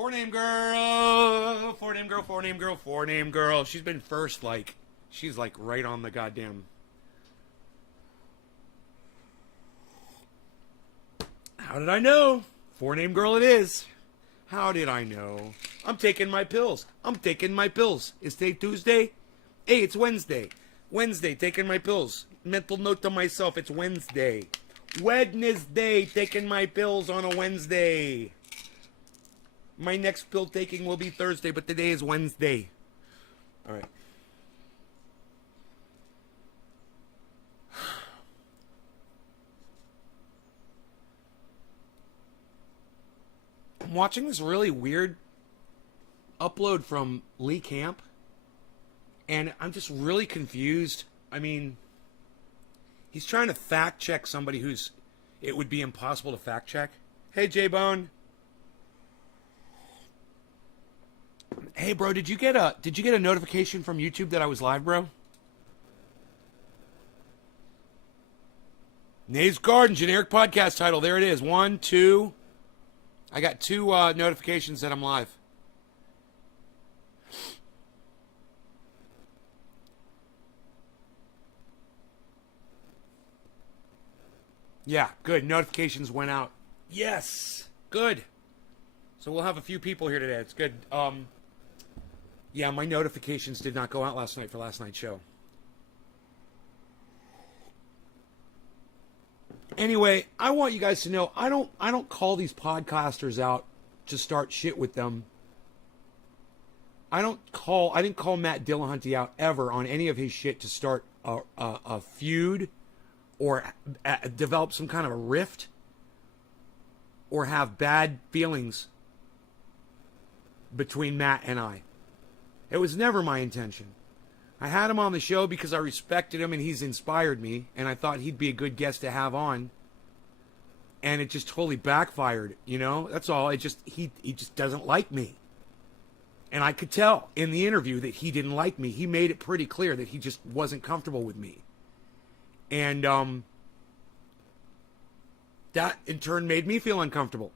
Four name girl. Four name girl. Four name girl. Four name girl. She's been first, like, she's like right on the goddamn. How did I know? Four name girl it is. How did I know? I'm taking my pills. I'm taking my pills. Is today Tuesday? Hey, it's Wednesday. Wednesday, taking my pills. Mental note to myself, it's Wednesday. Wednesday, taking my pills on a Wednesday. My next pill taking will be Thursday, but today is Wednesday. All right. I'm watching this really weird upload from Lee Camp, and I'm just really confused. I mean, he's trying to fact check somebody who's it would be impossible to fact check. Hey, J-Bone. Hey, bro, did you get a notification from YouTube that I was live, bro? Nays Garden, generic podcast title. There it is. 1, 2. I got 2 notifications that I'm live. Yeah, good. Notifications went out. Yes, good. So we'll have a few people here today. It's good. Yeah, my notifications did not go out last night for last night's show. Anyway, I want you guys to know I don't call these podcasters out to start shit with them. I didn't call Matt Dillahunty out ever on any of his shit to start a feud or develop some kind of a rift or have bad feelings between Matt and I. It was never my intention. I had him on the show because I respected him and he's inspired me, and I thought he'd be a good guest to have on. And it just totally backfired, you know? That's all. He just doesn't like me. And I could tell in the interview that he didn't like me. He made it pretty clear that he just wasn't comfortable with me. And that in turn made me feel uncomfortable.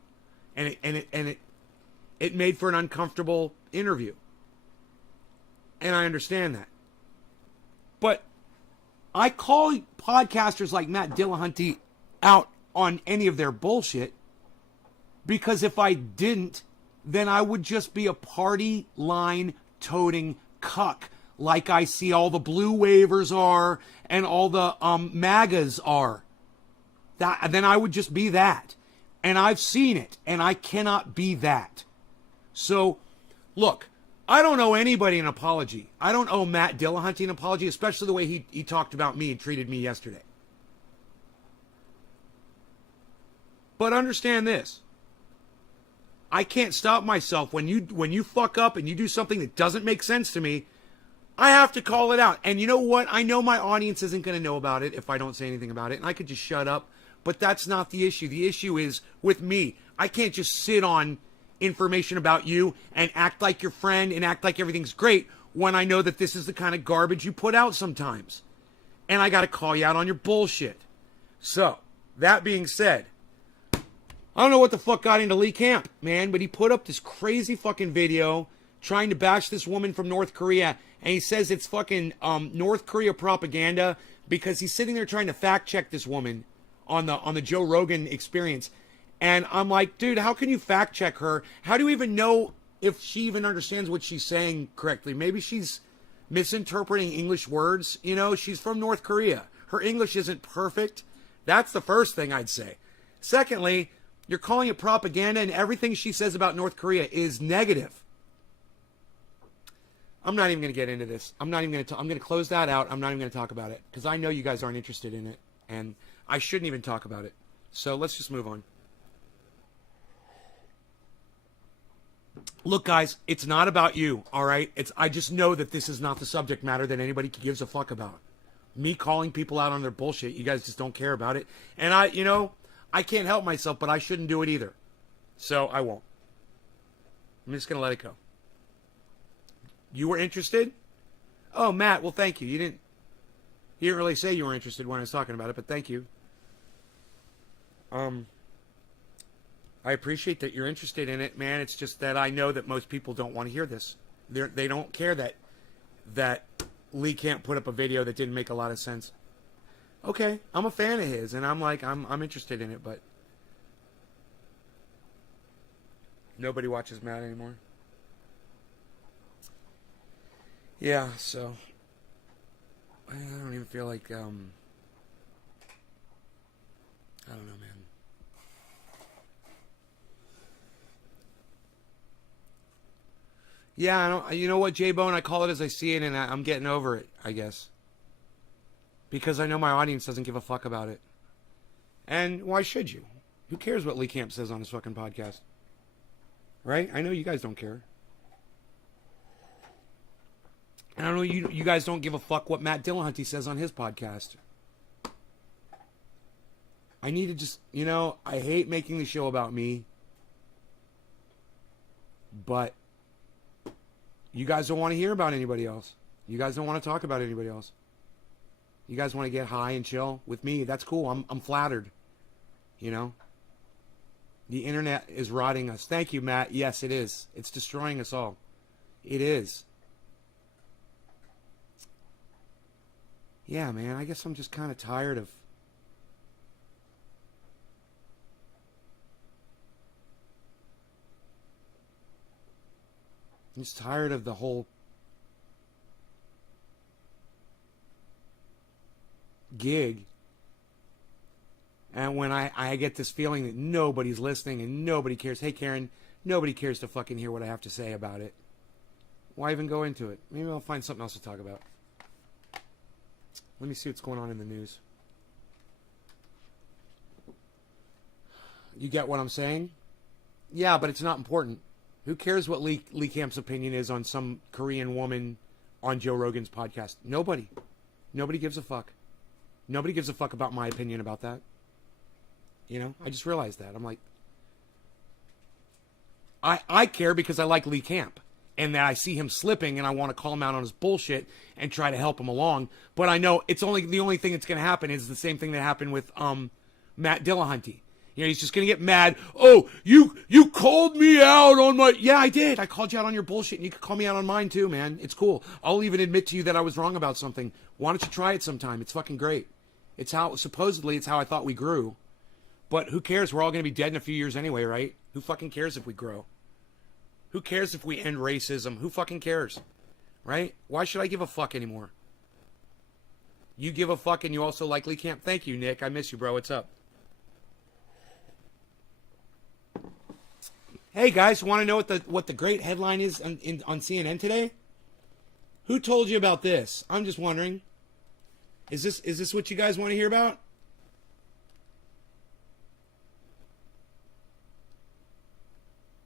And it made for an uncomfortable interview. And I understand that. But I call podcasters like Matt Dillahunty out on any of their bullshit because if I didn't, then I would just be a party line toting cuck like I see all the blue waivers are and all the MAGAs are. Then I would just be that. And I've seen it, and I cannot be that. So, look, I don't owe anybody an apology. I don't owe Matt Dillahunty an apology, especially the way he talked about me and treated me yesterday. But understand this. I can't stop myself when you fuck up and you do something that doesn't make sense to me. I have to call it out. And you know what? I know my audience isn't going to know about it if I don't say anything about it. And I could just shut up. But that's not the issue. The issue is with me. I can't just sit on information about you and act like your friend and act like everything's great when I know that this is the kind of garbage you put out sometimes. And I got to call you out on your bullshit. So, that being said, I don't know what the fuck got into Lee Camp, man, but he put up this crazy fucking video trying to bash this woman from North Korea, and he says it's fucking North Korea propaganda because he's sitting there trying to fact check this woman on the Joe Rogan Experience. And I'm like, dude, how can you fact check her? How do you even know if she even understands what she's saying correctly? Maybe she's misinterpreting English words. You know, she's from North Korea. Her English isn't perfect. That's the first thing I'd say. Secondly, you're calling it propaganda, and everything she says about North Korea is negative. I'm not even going to get into this. I'm going to close that out. I'm not even going to talk about it because I know you guys aren't interested in it, and I shouldn't even talk about it. So let's just move on. Look, guys, it's not about you, all right? I just know that this is not the subject matter that anybody gives a fuck about. Me calling people out on their bullshit, you guys just don't care about it. And I can't help myself, but I shouldn't do it either. So I won't. I'm just going to let it go. You were interested? Oh, Matt, well, thank you. You didn't really say you were interested when I was talking about it, but thank you. I appreciate that you're interested in it, man. It's just that I know that most people don't want to hear this. They don't care that Lee Camp put up a video that didn't make a lot of sense. Okay, I'm a fan of his, and I'm interested in it, but nobody watches Matt anymore. Yeah, so I don't even feel like I don't know, man. Yeah, I don't. You know what, J-Bone? I call it as I see it, and I'm getting over it, I guess. Because I know my audience doesn't give a fuck about it. And why should you? Who cares what Lee Camp says on his fucking podcast? Right? I know you guys don't care. And I know you guys don't give a fuck what Matt Dillahunty says on his podcast. I need to just, I hate making the show about me. But you guys don't want to hear about anybody else. You guys don't want to talk about anybody else. You guys want to get high and chill with me. That's cool. I'm flattered. The internet is rotting us. Thank you, Matt. Yes, it is. It's destroying us all. It is. Yeah, man. I guess I'm just kind of tired of I'm just tired of the whole gig. And when I get this feeling that nobody's listening and nobody cares. Hey, Karen, nobody cares to fucking hear what I have to say about it. Why even go into it? Maybe I'll find something else to talk about. Let me see what's going on in the news. You get what I'm saying? Yeah, but it's not important. Who cares what Lee Camp's opinion is on some Korean woman on Joe Rogan's podcast? Nobody. Nobody gives a fuck. Nobody gives a fuck about my opinion about that. I just realized that. I'm like, I care because I like Lee Camp. And that I see him slipping and I want to call him out on his bullshit and try to help him along. But I know the only thing that's going to happen is the same thing that happened with Matt Dillahunty. He's just going to get mad. Oh, you called me out on my... Yeah, I did. I called you out on your bullshit, and you could call me out on mine too, man. It's cool. I'll even admit to you that I was wrong about something. Why don't you try it sometime? It's fucking great. Supposedly, it's how I thought we grew. But who cares? We're all going to be dead in a few years anyway, right? Who fucking cares if we grow? Who cares if we end racism? Who fucking cares? Right? Why should I give a fuck anymore? You give a fuck and you also like Lee Camp. Thank you, Nick. I miss you, bro. What's up? Hey guys, want to know what the great headline is on CNN today? Who told you about this? I'm just wondering. Is this what you guys want to hear about?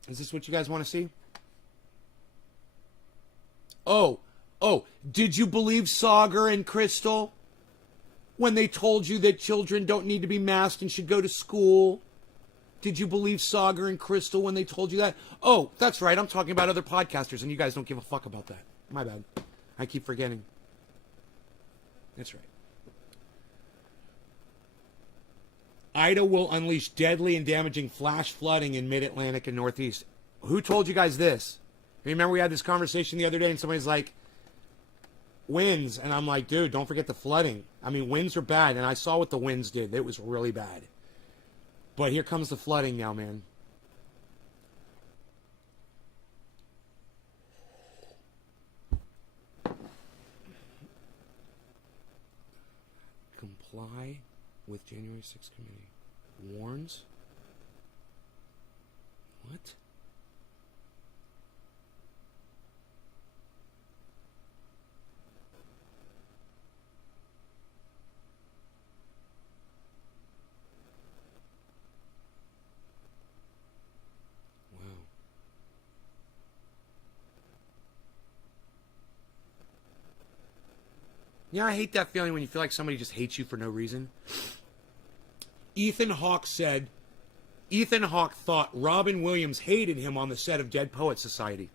Is this what you guys want to see? Oh, did you believe Sagar and Crystal when they told you that children don't need to be masked and should go to school? Did you believe Sagar and Crystal when they told you that? Oh, that's right. I'm talking about other podcasters, and you guys don't give a fuck about that. My bad. I keep forgetting. That's right. Ida will unleash deadly and damaging flash flooding in mid-Atlantic and Northeast. Who told you guys this? Remember we had this conversation the other day, and somebody's like, winds. And I'm like, dude, don't forget the flooding. I mean, winds are bad, and I saw what the winds did. It was really bad. But here comes the flooding now, man. Comply with January 6th committee. Warns? What? Yeah, I hate that feeling when you feel like somebody just hates you for no reason. Ethan Hawke thought Robin Williams hated him on the set of Dead Poets Society.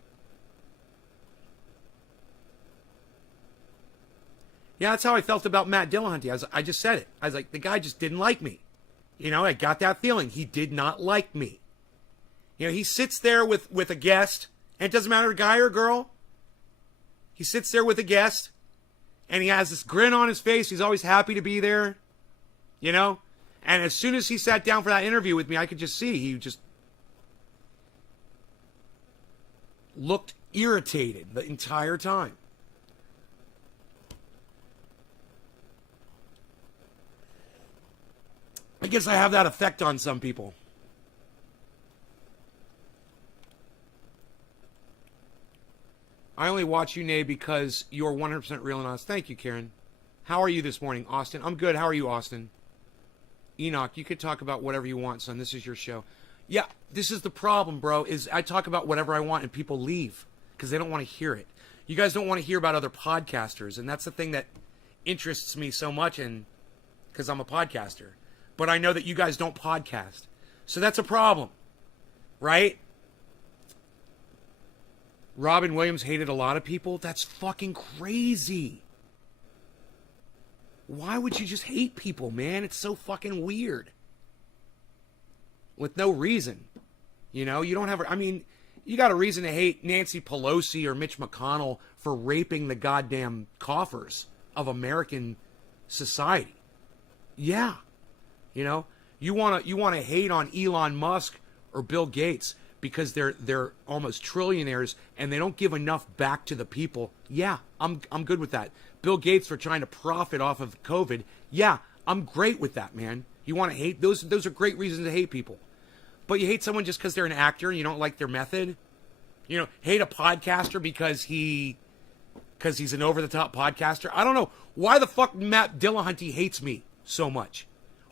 Yeah, that's how I felt about Matt Dillahunty. I just said it. I was like, the guy just didn't like me. I got that feeling. He did not like me. You know, he sits there with a guest, and it doesn't matter a guy or a girl. He sits there with a guest, and he has this grin on his face. He's always happy to be there, you know? And as soon as he sat down for that interview with me, I could just see he just looked irritated the entire time. I guess I have that effect on some people. I only watch you, Nay, because you're 100% real and honest. Thank you, Karen. How are you this morning, Austin? I'm good. How are you, Austin? Enoch, you could talk about whatever you want, son. This is your show. Yeah, this is the problem, bro, is I talk about whatever I want and people leave because they don't want to hear it. You guys don't want to hear about other podcasters, and that's the thing that interests me so much because I'm a podcaster. But I know that you guys don't podcast. So that's a problem, right? Robin Williams hated a lot of people? That's fucking crazy. Why would you just hate people, man? It's so fucking weird. With no reason. You know, you don't have... I mean, you got a reason to hate Nancy Pelosi or Mitch McConnell for raping the goddamn coffers of American society. Yeah. You know, you want to hate on Elon Musk or Bill Gates because they're almost trillionaires and they don't give enough back to the people. Yeah, I'm good with that. Bill Gates for trying to profit off of COVID. Yeah, I'm great with that, man. You want to hate those are great reasons to hate people. But you hate someone just because they're an actor and you don't like their method. You know, hate a podcaster because he's an over-the-top podcaster. I don't know. Why the fuck Matt Dillahunty hates me so much?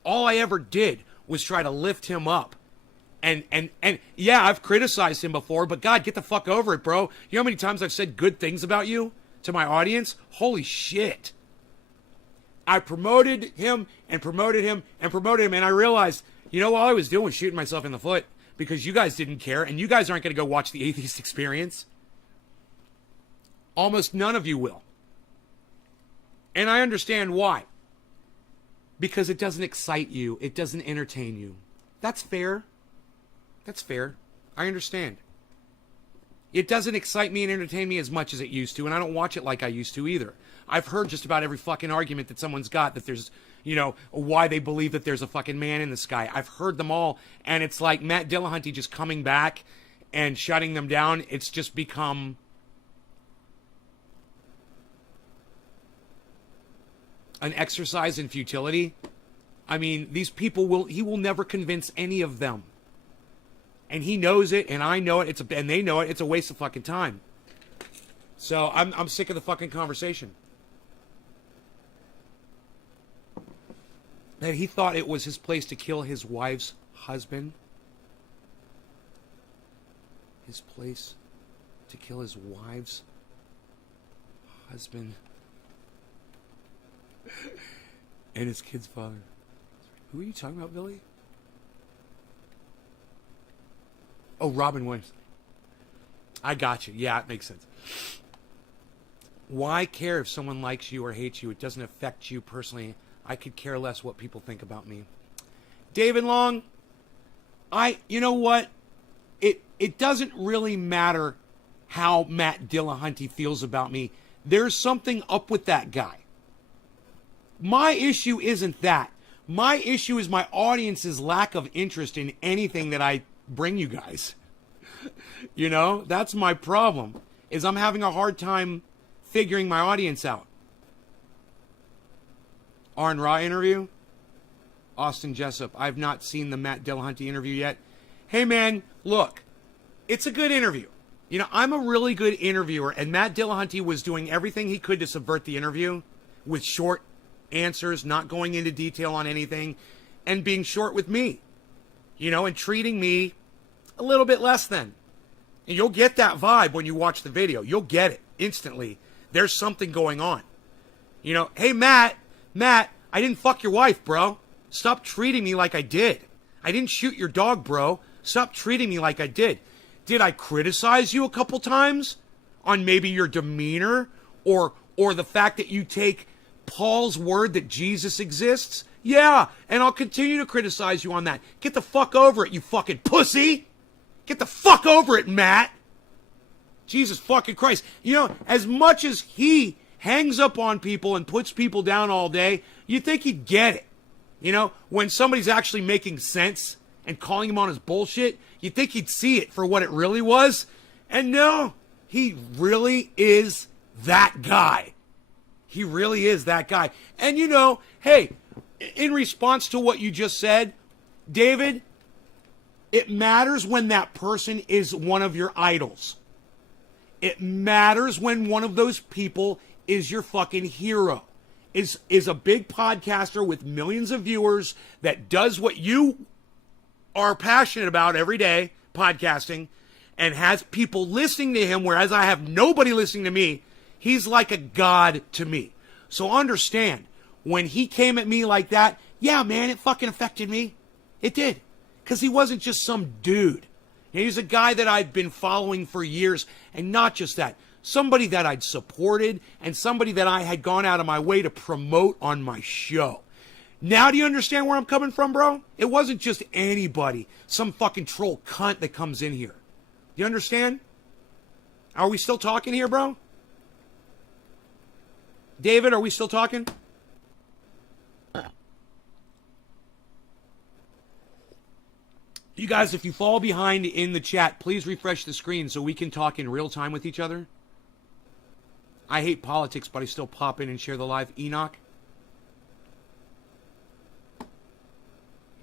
All I ever did was try to lift him up. And yeah, I've criticized him before, but God, get the fuck over it, bro. You know how many times I've said good things about you to my audience? Holy shit. I promoted him and promoted him and promoted him, and I realized, you know, all I was doing was shooting myself in the foot because you guys didn't care, and you guys aren't going to go watch The Atheist Experience. Almost none of you will. And I understand why. Because it doesn't excite you. It doesn't entertain you. That's fair. That's fair. I understand. It doesn't excite me and entertain me as much as it used to, and I don't watch it like I used to either. I've heard just about every fucking argument that someone's got that there's, you know, why they believe that there's a fucking man in the sky. I've heard them all, and it's like Matt Dillahunty just coming back and shutting them down. It's just become an exercise in futility. I mean, these people he will never convince any of them. And he knows it, and I know it, and they know it. It's a waste of fucking time. So I'm sick of the fucking conversation. That he thought it was his place to kill his wife's husband. His place to kill his wife's husband. And his kid's father. Who are you talking about, Billy? Oh, Robin Williams. I got you. Yeah, it makes sense. Why care if someone likes you or hates you? It doesn't affect you personally. I could care less what people think about me. David Long, you know what? It doesn't really matter how Matt Dillahunty feels about me. There's something up with that guy. My issue isn't that. My issue is my audience's lack of interest in anything that I bring you guys. You know, that's my problem, is I'm having a hard time figuring my audience out. Arn Ra interview? Austin Jessup. I've not seen the Matt Dillahunty interview yet. Hey man, look, it's a good interview. You know, I'm a really good interviewer, and Matt Dillahunty was doing everything he could to subvert the interview with short answers, not going into detail on anything, and being short with me. You know, and treating me a little bit less than. And you'll get that vibe when you watch the video. You'll get it instantly. There's something going on. You know, hey, Matt, I didn't fuck your wife, bro. Stop treating me like I did. I didn't shoot your dog, bro. Stop treating me like I did. Did I criticize you a couple times on maybe your demeanor or the fact that you take Paul's word that Jesus exists? Yeah, and I'll continue to criticize you on that. Get the fuck over it, you fucking pussy. Get the fuck over it, Matt. Jesus fucking Christ. You know, as much as he hangs up on people and puts people down all day, you'd think he'd get it. You know, when somebody's actually making sense and calling him on his bullshit, you'd think he'd see it for what it really was. And no, he really is that guy. He really is that guy. And you know, hey, in response to what you just said, David, it matters when that person is one of your idols. It matters when one of those people is your fucking hero. Is a big podcaster with millions of viewers that does what you are passionate about every day, podcasting, and has people listening to him, whereas I have nobody listening to me. He's like a god to me. So understand, when he came at me like that, yeah, man, it fucking affected me. It did. Because he wasn't just some dude. He's a guy that I've been following for years. And not just that. Somebody that I'd supported and somebody that I had gone out of my way to promote on my show. Now do you understand where I'm coming from, bro? It wasn't just anybody. Some fucking troll cunt that comes in here. You understand? Are we still talking here, bro? David, are we still talking? You guys, if you fall behind in the chat, please refresh the screen so we can talk in real time with each other. I hate politics, but I still pop in and share the live. Enoch,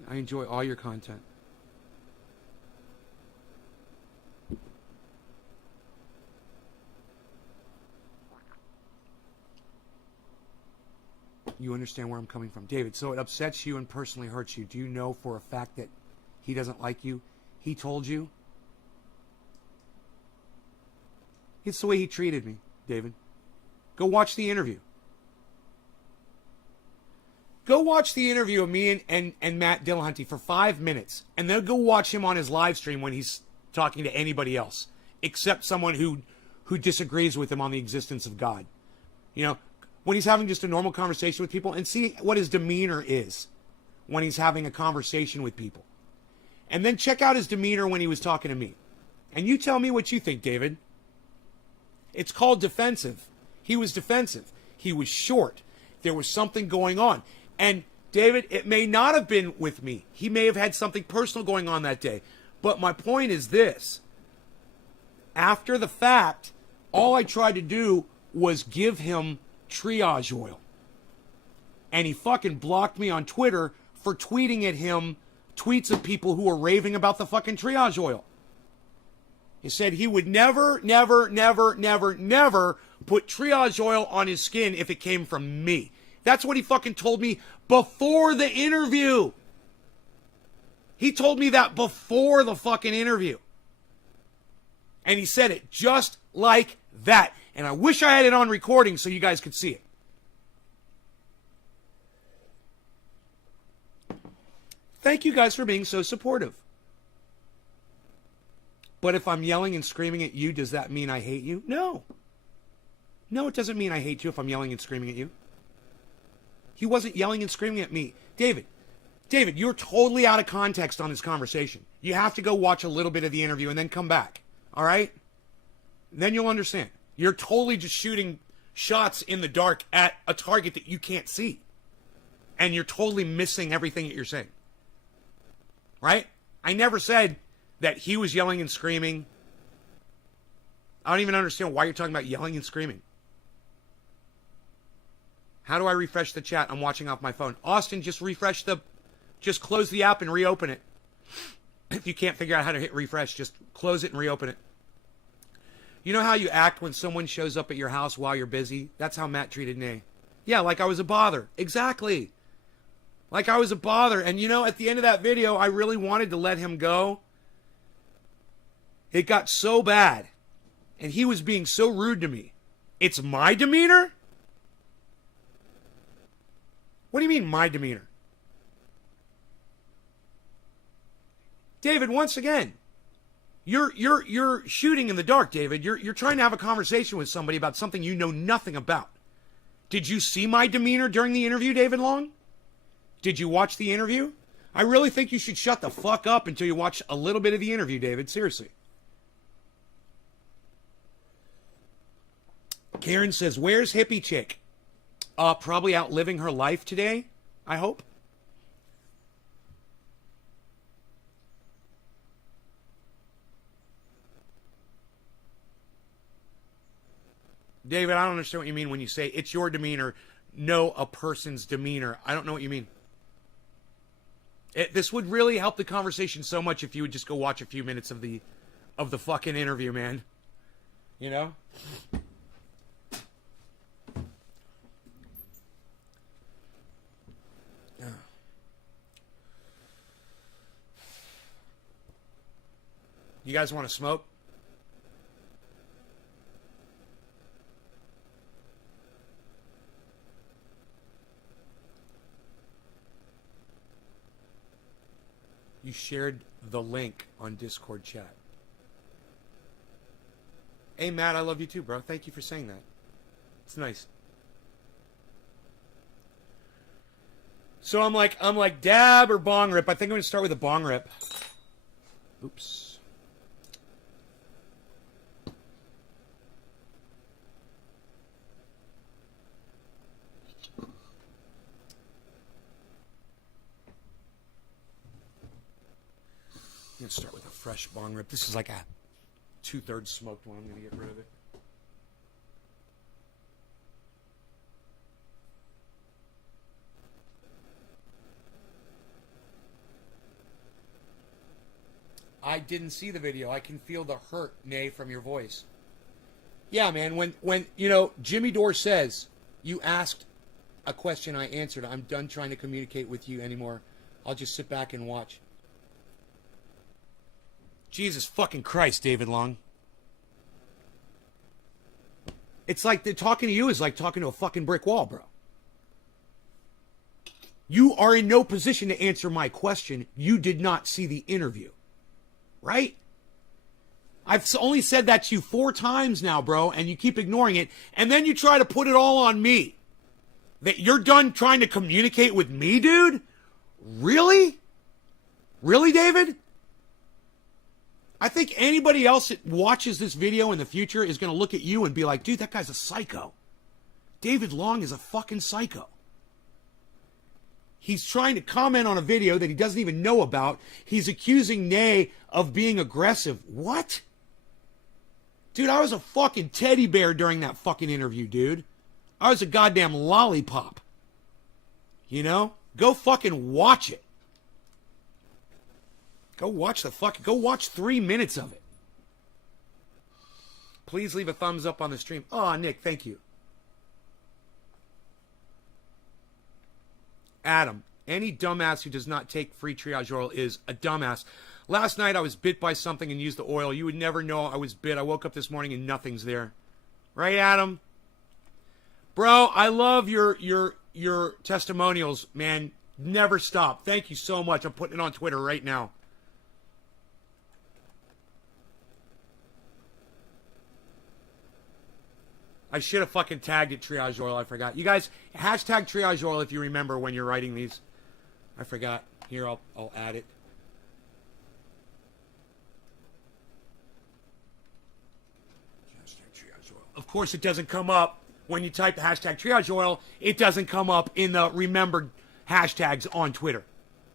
I enjoy all your content. You understand where I'm coming from. David, so it upsets you and personally hurts you. Do you know for a fact that he doesn't like you? He told you? It's the way he treated me, David. Go watch the interview. Go watch the interview of me and Matt Dillahunty for 5 minutes. And then go watch him on his live stream when he's talking to anybody else. Except someone who disagrees with him on the existence of God. You know, when he's having just a normal conversation with people, and see what his demeanor is when he's having a conversation with people. And then check out his demeanor when he was talking to me. And you tell me what you think, David. It's called defensive. He was defensive. He was short. There was something going on. And David, it may not have been with me. He may have had something personal going on that day. But my point is this. After the fact, all I tried to do was give him triage oil. And he fucking blocked me on Twitter for tweeting at him tweets of people who were raving about the fucking triage oil. He said he would never, never, never, never, never put triage oil on his skin if it came from me. That's what he fucking told me before the interview. He told me that before the fucking interview. And he said it just like that. And I wish I had it on recording so you guys could see it. Thank you guys for being so supportive. But if I'm yelling and screaming at you, does that mean I hate you? No. No, it doesn't mean I hate you if I'm yelling and screaming at you. He wasn't yelling and screaming at me. David, you're totally out of context on this conversation. You have to go watch a little bit of the interview and then come back. All right? Then you'll understand. You're totally just shooting shots in the dark at a target that you can't see. And you're totally missing everything that you're saying. Right? I never said that he was yelling and screaming. I don't even understand why you're talking about yelling and screaming. How do I refresh the chat? I'm watching off my phone. Austin, just close the app and reopen it. If you can't figure out how to hit refresh, just close it and reopen it. You know how you act when someone shows up at your house while you're busy? That's how Matt treated me. Yeah, like I was a bother. Exactly. Like I was a bother. And you know, at the end of that video, I really wanted to let him go. It got so bad. And he was being so rude to me. It's my demeanor? What do you mean, my demeanor? David, once again, you're shooting in the dark, David. You're trying to have a conversation with somebody about something you know nothing about. Did you see my demeanor during the interview, David Long? Did you watch the interview? I really think you should shut the fuck up until you watch a little bit of the interview, David. Seriously. Karen says, where's Hippie Chick? Probably out living her life today, I hope. David, I don't understand what you mean when you say it's your demeanor, know a person's demeanor. I don't know what you mean. This would really help the conversation so much if you would just go watch a few minutes of the fucking interview, man. You know? You guys want to smoke? You shared the link on Discord chat. Hey, Matt, I love you too, bro. Thank you for saying that. It's nice. So I'm like dab or bong rip. I think I'm going to start with a bong rip. Oops. I'm going to start with a fresh bong rip. This is like a 2/3 smoked one. I'm going to get rid of it. I didn't see the video. I can feel the hurt, Nay, from your voice. Yeah, man, when you know, Jimmy Dore says, you asked a question, I answered. I'm done trying to communicate with you anymore. I'll just sit back and watch. Jesus fucking Christ, David Long. It's like talking to you is like talking to a fucking brick wall, bro. You are in no position to answer my question. You did not see the interview. Right? I've only said that to you 4 times now, bro, and you keep ignoring it. And then you try to put it all on me. That you're done trying to communicate with me, dude? Really? Really, David? I think anybody else that watches this video in the future is going to look at you and be like, dude, that guy's a psycho. David Long is a fucking psycho. He's trying to comment on a video that he doesn't even know about. He's accusing Nay of being aggressive. What? Dude, I was a fucking teddy bear during that fucking interview, dude. I was a goddamn lollipop. You know? Go fucking watch it. Go watch 3 minutes of it. Please leave a thumbs up on the stream. Oh, Nick, thank you. Adam, any dumbass who does not take free triage oil is a dumbass. Last night I was bit by something and used the oil. You would never know I was bit. I woke up this morning and nothing's there. Right, Adam? Bro, I love your testimonials, man. Never stop. Thank you so much. I'm putting it on Twitter right now. I should have fucking tagged it triage oil. I forgot. You guys, hashtag triage oil if you remember when you're writing these. I forgot. Here, I'll add it. Hashtag triage oil. Of course, it doesn't come up when you type the hashtag triage oil. It doesn't come up in the remembered hashtags on Twitter,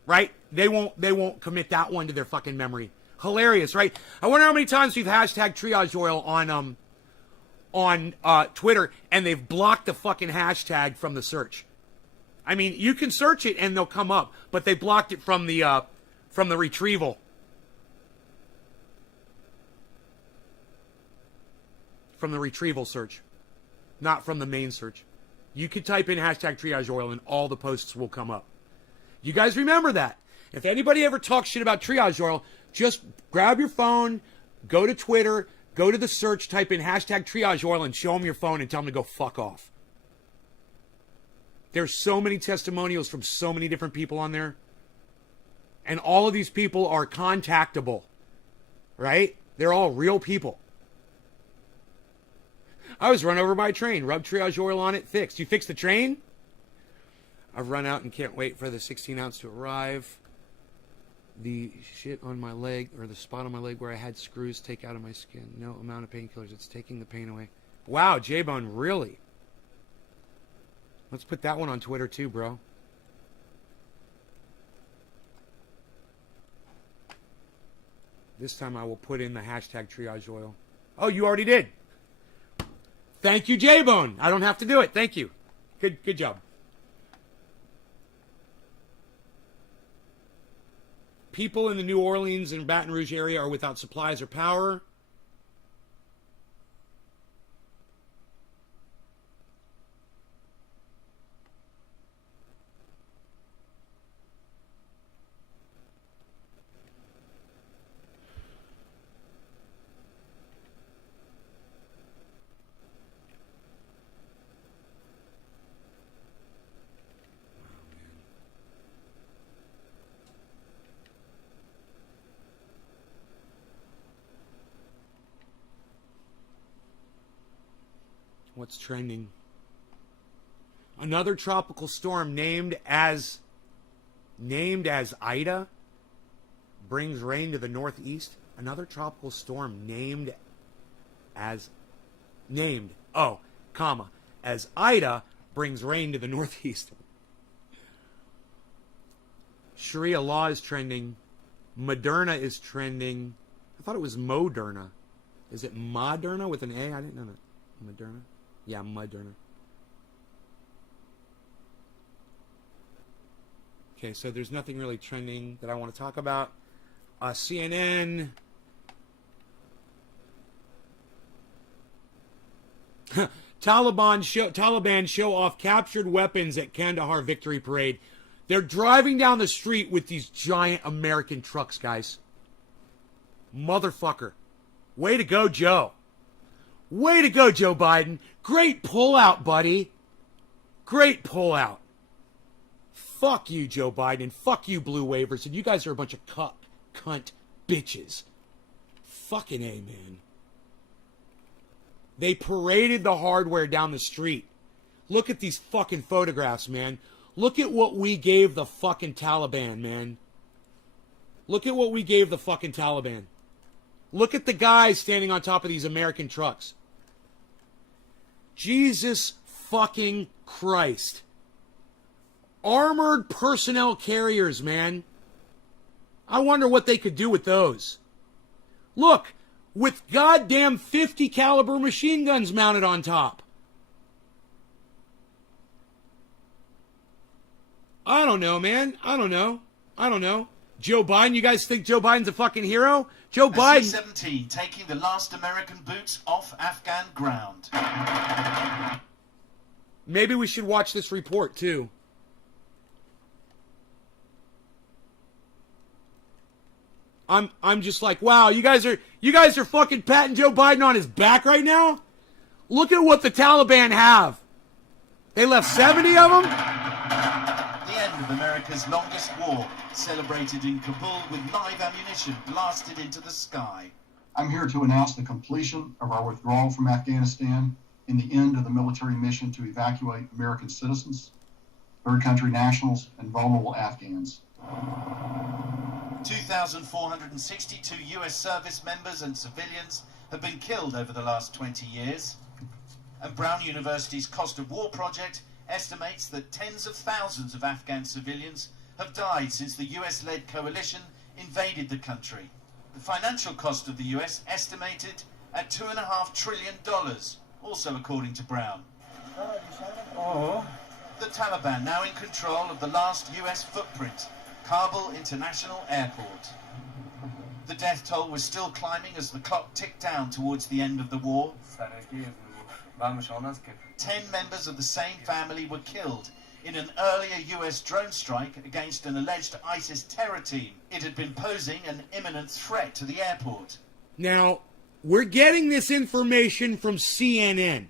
right? They won't commit that one to their fucking memory. Hilarious, right? I wonder how many times we've hashtag triage oil on Twitter, and they've blocked the fucking hashtag from the search. I mean, you can search it and they'll come up, but they blocked it from the retrieval. From the retrieval search, not from the main search. You could type in hashtag triage oil and all the posts will come up. You guys remember that. If anybody ever talks shit about triage oil, just grab your phone, go to Twitter, go to the search, type in hashtag triage oil and show them your phone and tell them to go fuck off. There's so many testimonials from so many different people on there. And all of these people are contactable. Right? They're all real people. I was run over by a train. Rubbed triage oil on it. Fixed. You fixed the train? I've run out and can't wait for the 16 ounce to arrive. The shit on my leg, or the spot on my leg where I had screws take out of my skin. No amount of painkillers. It's taking the pain away. Wow, J-Bone, really? Let's put that one on Twitter too, bro. This time I will put in the hashtag triage oil. Oh, you already did. Thank you, J-Bone. I don't have to do it. Thank you. Good job. People in the New Orleans and Baton Rouge area are without supplies or power. What's trending? Another tropical storm named as Ida brings rain to the northeast. Another tropical storm as Ida brings rain to the northeast. Sharia law is trending. Moderna is trending. I thought it was Moderna. Is it Moderna with an A? I didn't know that. Moderna? Yeah, Moderna. Okay, so there's nothing really trending that I want to talk about. CNN. Taliban show off captured weapons at Kandahar victory parade. They're driving down the street with these giant American trucks, guys. Motherfucker. Way to go, Joe. Way to go, Joe Biden. Great pullout, buddy. Great pullout. Fuck you, Joe Biden. Fuck you, blue waivers. And you guys are a bunch of cunt bitches. Fucking A, man. They paraded the hardware down the street. Look at these fucking photographs, man. Look at what we gave the fucking Taliban, man. Look at what we gave the fucking Taliban. Look at the guys standing on top of these American trucks. Jesus fucking Christ. Armored personnel carriers, man. I wonder what they could do with those. Look, with goddamn 50 caliber machine guns mounted on top. I don't know, man. I don't know. Joe Biden, you guys think Joe Biden's a fucking hero? Joe Biden. C-17 taking the last American boots off Afghan ground. Maybe we should watch this report too. I'm just like, wow, you guys are fucking patting Joe Biden on his back right now? Look at what the Taliban have. They left 70 of them? The end of America's longest war, celebrated in Kabul with live ammunition blasted into the sky. I'm here to announce the completion of our withdrawal from Afghanistan and the end of the military mission to evacuate American citizens, third country nationals, and vulnerable Afghans. 2,462 U.S. service members and civilians have been killed over the last 20 years. And Brown University's Cost of War project estimates that tens of thousands of Afghan civilians have died since the US-led coalition invaded the country. The financial cost of the US estimated at $2.5 trillion, also according to Brown. The Taliban now in control of the last US footprint, Kabul International Airport. The death toll was still climbing as the clock ticked down towards the end of the war. 10 members of the same family were killed in an earlier US drone strike against an alleged ISIS terror team. It had been posing an imminent threat to the airport. Now, we're getting this information from CNN.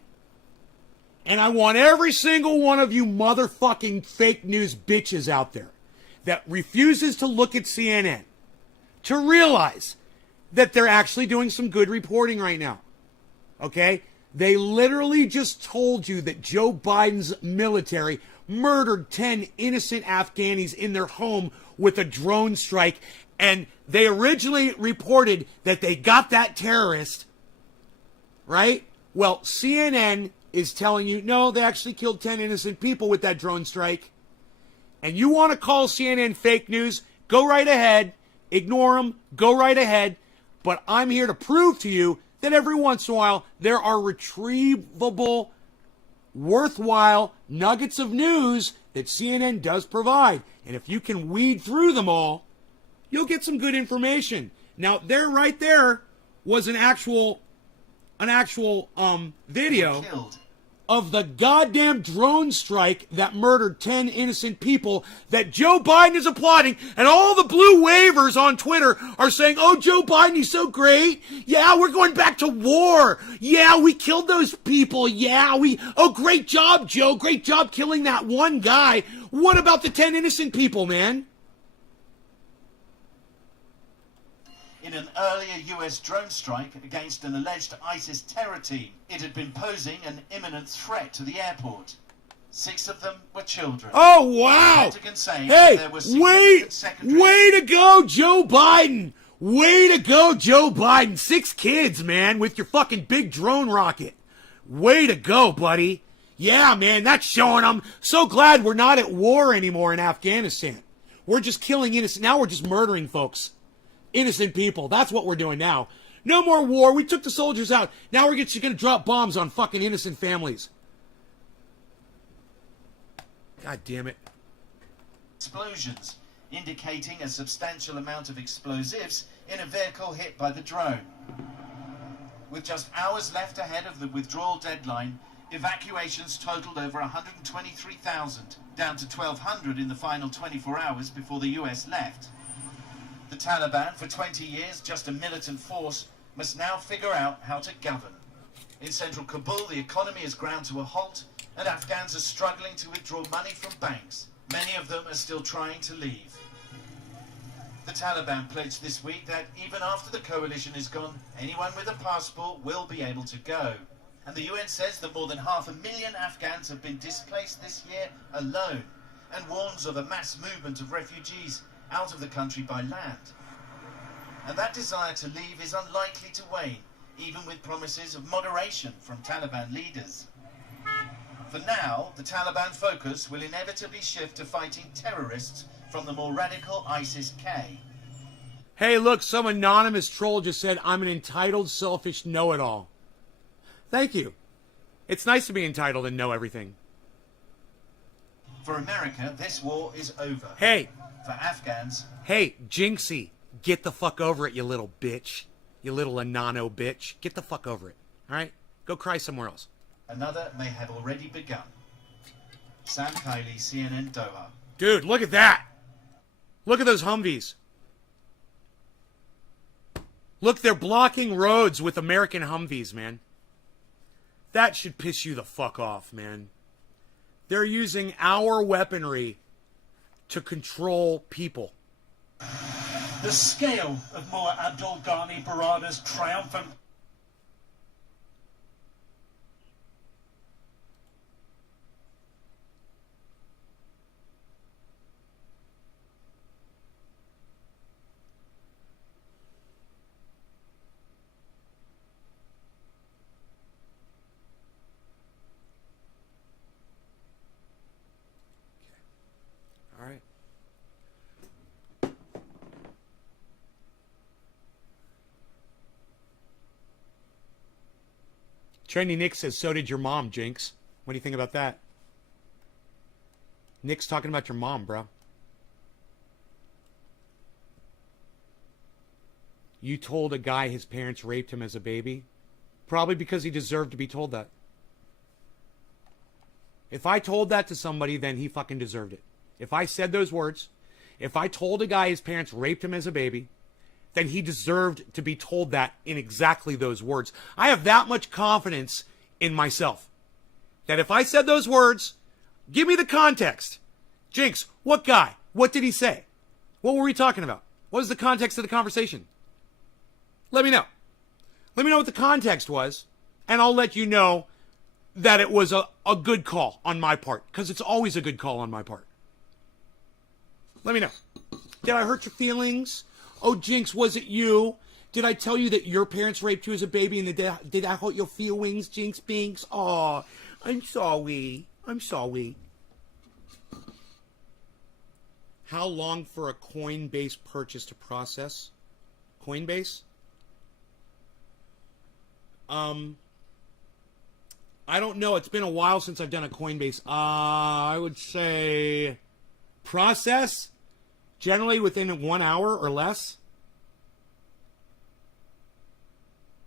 And I want every single one of you motherfucking fake news bitches out there that refuses to look at CNN to realize that they're actually doing some good reporting right now. Okay? They literally just told you that Joe Biden's military murdered 10 innocent Afghanis in their home with a drone strike. And they originally reported that they got that terrorist, right? Well, CNN is telling you, no, they actually killed 10 innocent people with that drone strike. And you want to call CNN fake news, go right ahead. Ignore them, go right ahead. But I'm here to prove to you that every once in a while, there are retrievable, worthwhile nuggets of news that CNN does provide. And if you can weed through them all, you'll get some good information. Now, there, right there, was an actual video Killed. of the goddamn drone strike that murdered 10 innocent people that Joe Biden is applauding, and all the blue wavers on Twitter are saying, oh, Joe Biden, he's so great. Yeah, we're going back to war. Yeah, we killed those people. Yeah, oh, great job, Joe. Great job killing that one guy. What about the 10 innocent people, man? In an earlier US drone strike against an alleged ISIS terror team, it had been posing an imminent threat to the airport. 6 of them were children. Oh, wow. Pentagon saying Hey, there were significant secondary... way to go, Joe Biden. Way to go, Joe Biden. 6 kids, man, with your fucking big drone rocket. Way to go, buddy. Yeah, man, that's showing them. So glad we're not at war anymore in Afghanistan. We're just killing innocent. Now we're just murdering folks. Innocent people. That's what we're doing now. No more war. We took the soldiers out. Now we're just going to drop bombs on fucking innocent families. God damn it. Explosions, indicating a substantial amount of explosives in a vehicle hit by the drone. With just hours left ahead of the withdrawal deadline, evacuations totaled over 123,000, down to 1,200 in the final 24 hours before the US left. The Taliban, for 20 years just a militant force, must now figure out how to govern. In central Kabul, the economy has ground to a halt, and Afghans are struggling to withdraw money from banks. Many of them are still trying to leave. The Taliban pledged this week that even after the coalition is gone, anyone with a passport will be able to go. And the UN says that more than 500,000 Afghans have been displaced this year alone, and warns of a mass movement of refugees out of the country by land. And that desire to leave is unlikely to wane, even with promises of moderation from Taliban leaders. For now, the Taliban focus will inevitably shift to fighting terrorists from the more radical ISIS-K. Hey, look, some anonymous troll just said, I'm an entitled, selfish know-it-all. Thank you. It's nice to be entitled and know everything. For America, this war is over. Hey. For Afghans... Hey, Jinxie, get the fuck over it, you little bitch. You little anano bitch. Get the fuck over it, all right? Go cry somewhere else. Another may have already begun. Sam Kiley, CNN Doha. Dude, look at that. Look at those Humvees. Look, they're blocking roads with American Humvees, man. That should piss you the fuck off, man. They're using our weaponry to control people. The scale of Mullah Abdul Ghani Baradar's triumphant... All right. Trendy Nick says, so did your mom, Jinx. What do you think about that? Nick's talking about your mom, bro. You told a guy his parents raped him as a baby? Probably because he deserved to be told that. If I told that to somebody, then he fucking deserved it. If I said those words, if I told a guy his parents raped him as a baby, then he deserved to be told that in exactly those words. I have that much confidence in myself that if I said those words, give me the context. Jinx, what guy? What did he say? What were we talking about? What was the context of the conversation? Let me know. Let me know what the context was, and I'll let you know that it was a good call on my part, because it's always a good call on my part. Let me know. Did I hurt your feelings? Oh, Jinx, was it you? Did I tell you that your parents raped you as a baby and did I hurt your feelings, Jinx Binks? Aw, I'm sorry. I'm sorry. How long for a Coinbase purchase to process? Coinbase? I don't know. It's been a while since I've done a Coinbase. I would say process generally within 1 hour or less.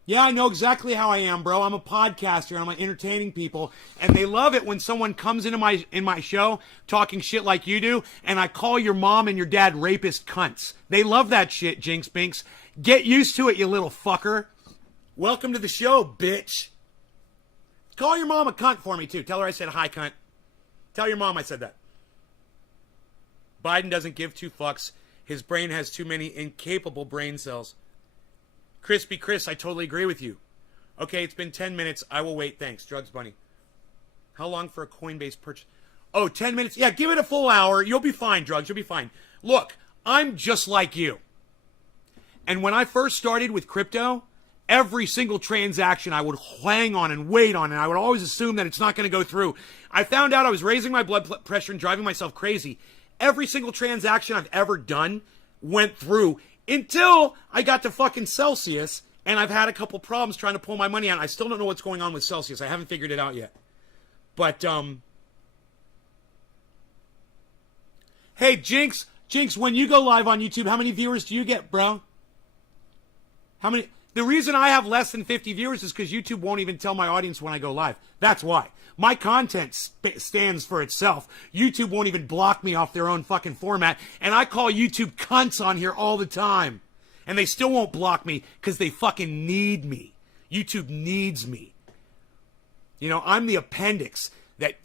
Yeah, I know exactly how I am, bro. I'm a podcaster and I'm entertaining people, and they love it when someone comes into my show talking shit like you do, and I call your mom and your dad rapist cunts. They love that shit, Jinx Binks. Get used to it, you little fucker. Welcome to the show, bitch. Call your mom a cunt for me, too. Tell her I said hi, cunt. Tell your mom I said that. Biden doesn't give two fucks. His brain has too many incapable brain cells. Crispy Chris, I totally agree with you. Okay, it's been 10 minutes. I will wait. Thanks. Drugs Bunny. How long for a Coinbase purchase? Oh, 10 minutes? Yeah, give it a full hour. You'll be fine, Drugs. You'll be fine. Look, I'm just like you. And when I first started with crypto, every single transaction I would hang on and wait on, and I would always assume that it's not going to go through. I found out I was raising my blood pressure and driving myself crazy. Every single transaction I've ever done went through until I got to fucking Celsius, and I've had a couple problems trying to pull my money out. I still don't know what's going on with Celsius. I haven't figured it out yet. But, hey, Jinx, when you go live on YouTube, how many viewers do you get, bro? How many? The reason I have less than 50 viewers is because YouTube won't even tell my audience when I go live. That's why. My content stands for itself. YouTube won't even block me off their own fucking format. And I call YouTube cunts on here all the time. And they still won't block me because they fucking need me. YouTube needs me. You know, I'm the appendix that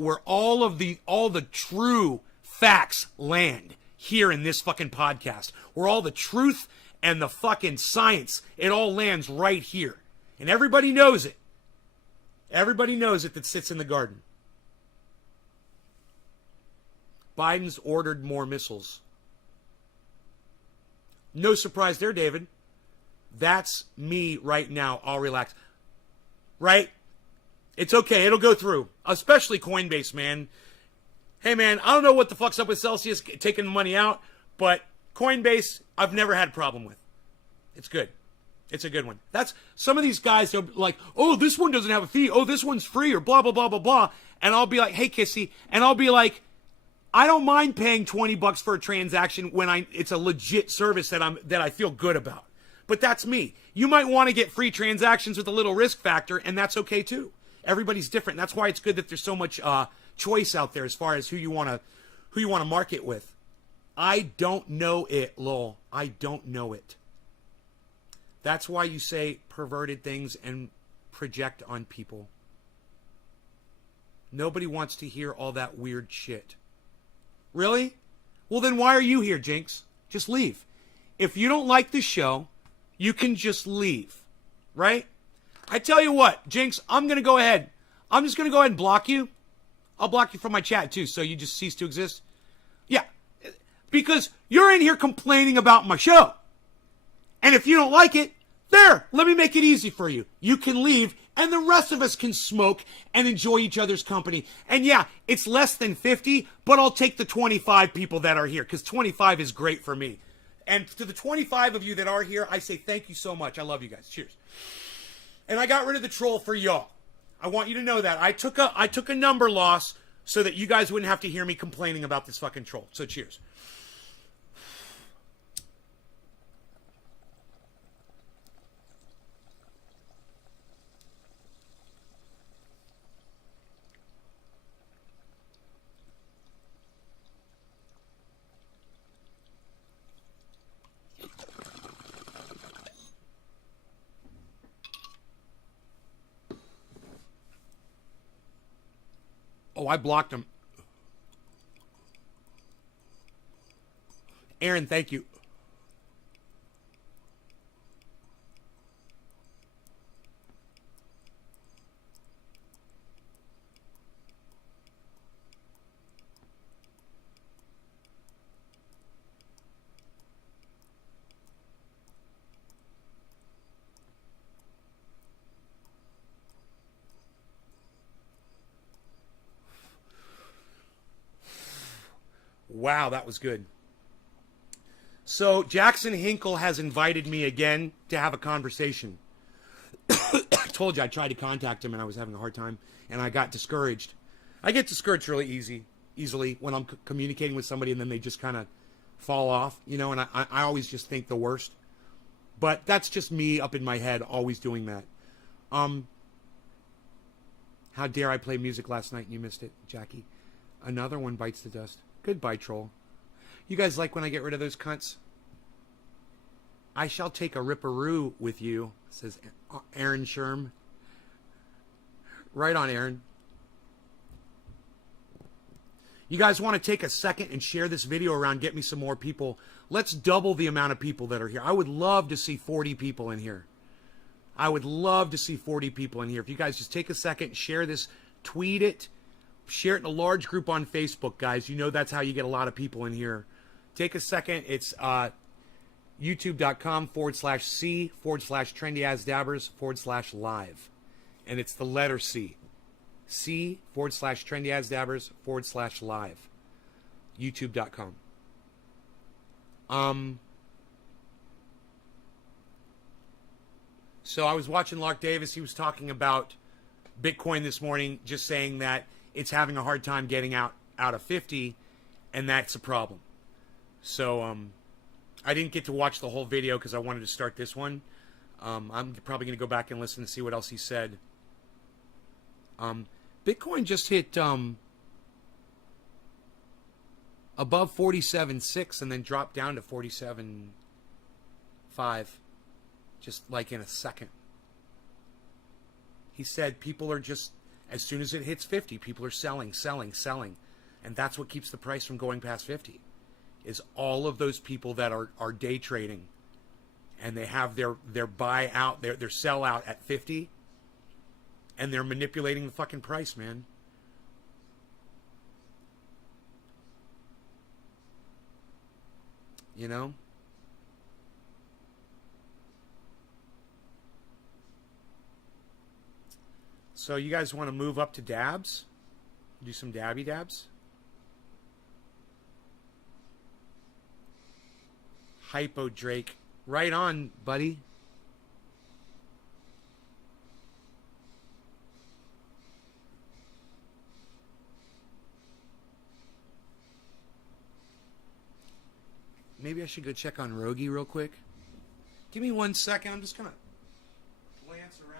where all the true facts land here in this fucking podcast. Where all the truth and the fucking science, it all lands right here. And everybody knows it. Everybody knows it that sits in the garden. Biden's ordered more missiles. No surprise there, David. That's me right now. I'll relax. Right? It's okay. It'll go through. Especially Coinbase, man. Hey, man, I don't know what the fuck's up with Celsius taking money out, but Coinbase, I've never had a problem with. It's good. It's a good one. That's some of these guys are like, oh, this one doesn't have a fee. Oh, this one's free or blah, blah, blah, blah, blah. And I'll be like, hey, Kissy. And I'll be like, I don't mind paying $20 for a transaction when it's a legit service that I feel good about. But that's me. You might want to get free transactions with a little risk factor, and that's okay too. Everybody's different. That's why it's good that there's so much choice out there as far as who you want to market with. I don't know it, lol. I don't know it. That's why you say perverted things and project on people. Nobody wants to hear all that weird shit. Really? Well, then why are you here, Jinx? Just leave. If you don't like the show, you can just leave. Right? I tell you what, Jinx, I'm going to go ahead. I'm just going to go ahead and block you. I'll block you from my chat, too, so you just cease to exist. Yeah. Because you're in here complaining about my show. And if you don't like it, there, let me make it easy for you. You can leave, and the rest of us can smoke and enjoy each other's company. And yeah, it's less than 50, but I'll take the 25 people that are here, because 25 is great for me. And to the 25 of you that are here, I say thank you so much. I love you guys. Cheers. And I got rid of the troll for y'all. I want you to know that. I took a number loss so that you guys wouldn't have to hear me complaining about this fucking troll. So cheers. Oh, I blocked him. Aaron, thank you. Wow, that was good. So Jackson Hinkle has invited me again to have a conversation. I told you I tried to contact him and I was having a hard time and I got discouraged. I get discouraged really easily when I'm communicating with somebody and then they just kind of fall off, you know, and I always just think the worst. But that's just me up in my head always doing that. How dare I play music last night and you missed it, Jackie? Another one bites the dust. Goodbye, troll. You guys like when I get rid of those cunts? I shall take a ripperoo with you, says Aaron Sherm. Right on, Aaron. You guys want to take a second and share this video around, get me some more people. Let's double the amount of people that are here. I would love to see 40 people in here. I would love to see 40 people in here. If you guys just take a second, share this, tweet it, share it in a large group on Facebook, guys. You know that's how you get a lot of people in here. Take a second. It's youtube.com/C/TrendyAsDabbers/live. And it's the letter C. C/TrendyAsDabbers/live. YouTube.com. So I was watching Lark Davis. He was talking about Bitcoin this morning, just saying that it's having a hard time getting out of 50, and that's a problem. So I didn't get to watch the whole video because I wanted to start this one. I'm probably going to go back and listen to see what else he said. Bitcoin just hit above 47.6 and then dropped down to 47.5 just like in a second. He said people are just, as soon as it hits 50, people are selling. And that's what keeps the price from going past 50, is all of those people that are day trading and they have their buy out, their sell out at 50, and they're manipulating the fucking price, man. You know? So you guys want to move up to dabs? Do some dabby dabs? Hypo Drake. Right on, buddy. Maybe I should go check on Rogi real quick. Give me 1 second. I'm just going to glance around.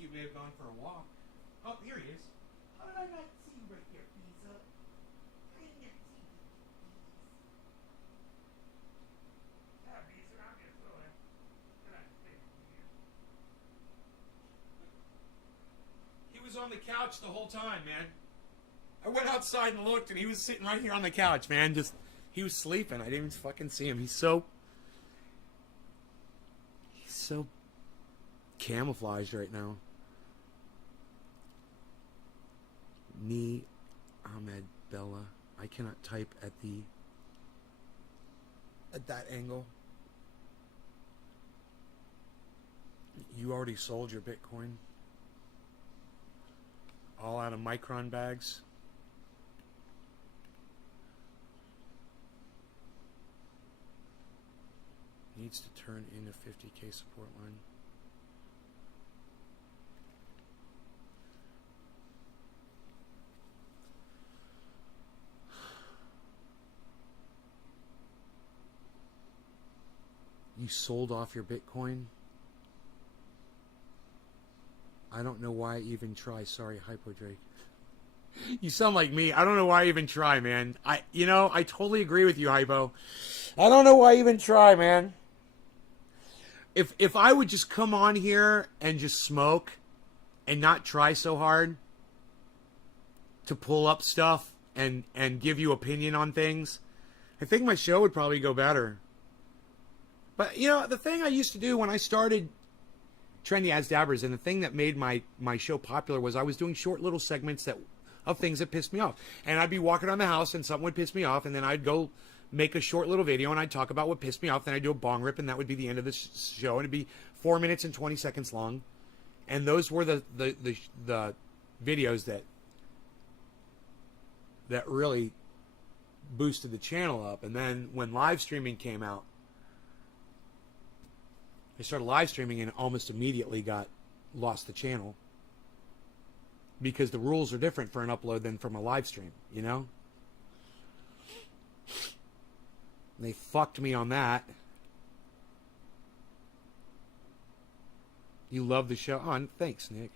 You may have gone for a walk. Oh, here he is. How did I not see you right there, Pizza? I didn't get to see you. Yeah, Pizza, I'm here, so can I stay here? He was on the couch the whole time, man. I went outside and looked, and he was sitting right here on the couch, man. Just, he was sleeping. I didn't even fucking see him. He's so camouflaged right now. Ni Ahmed Bella. I cannot type at that angle. You already sold your Bitcoin. All out of Micron bags. Needs to turn into 50K support line. You sold off your Bitcoin? I don't know why I even try. Sorry, Hypo Drake. You sound like me. I don't know why I even try, man. I totally agree with you, Hypo. I don't know why I even try, man. If I would just come on here and just smoke and not try so hard, to pull up stuff and give you opinion on things, I think my show would probably go better. But, you know, the thing I used to do when I started Trendy As Dabbers, and the thing that made my show popular, was I was doing short little segments of things that pissed me off. And I'd be walking around the house and something would piss me off, and then I'd go make a short little video and I'd talk about what pissed me off. Then I'd do a bong rip, and that would be the end of the show. And it'd be 4 minutes and 20 seconds long. And those were the videos that really boosted the channel up. And then when live streaming came out, I started live streaming and almost immediately lost the channel, because the rules are different for an upload than from a live stream, you know? They fucked me on that. You love the show? Oh, thanks, Nick.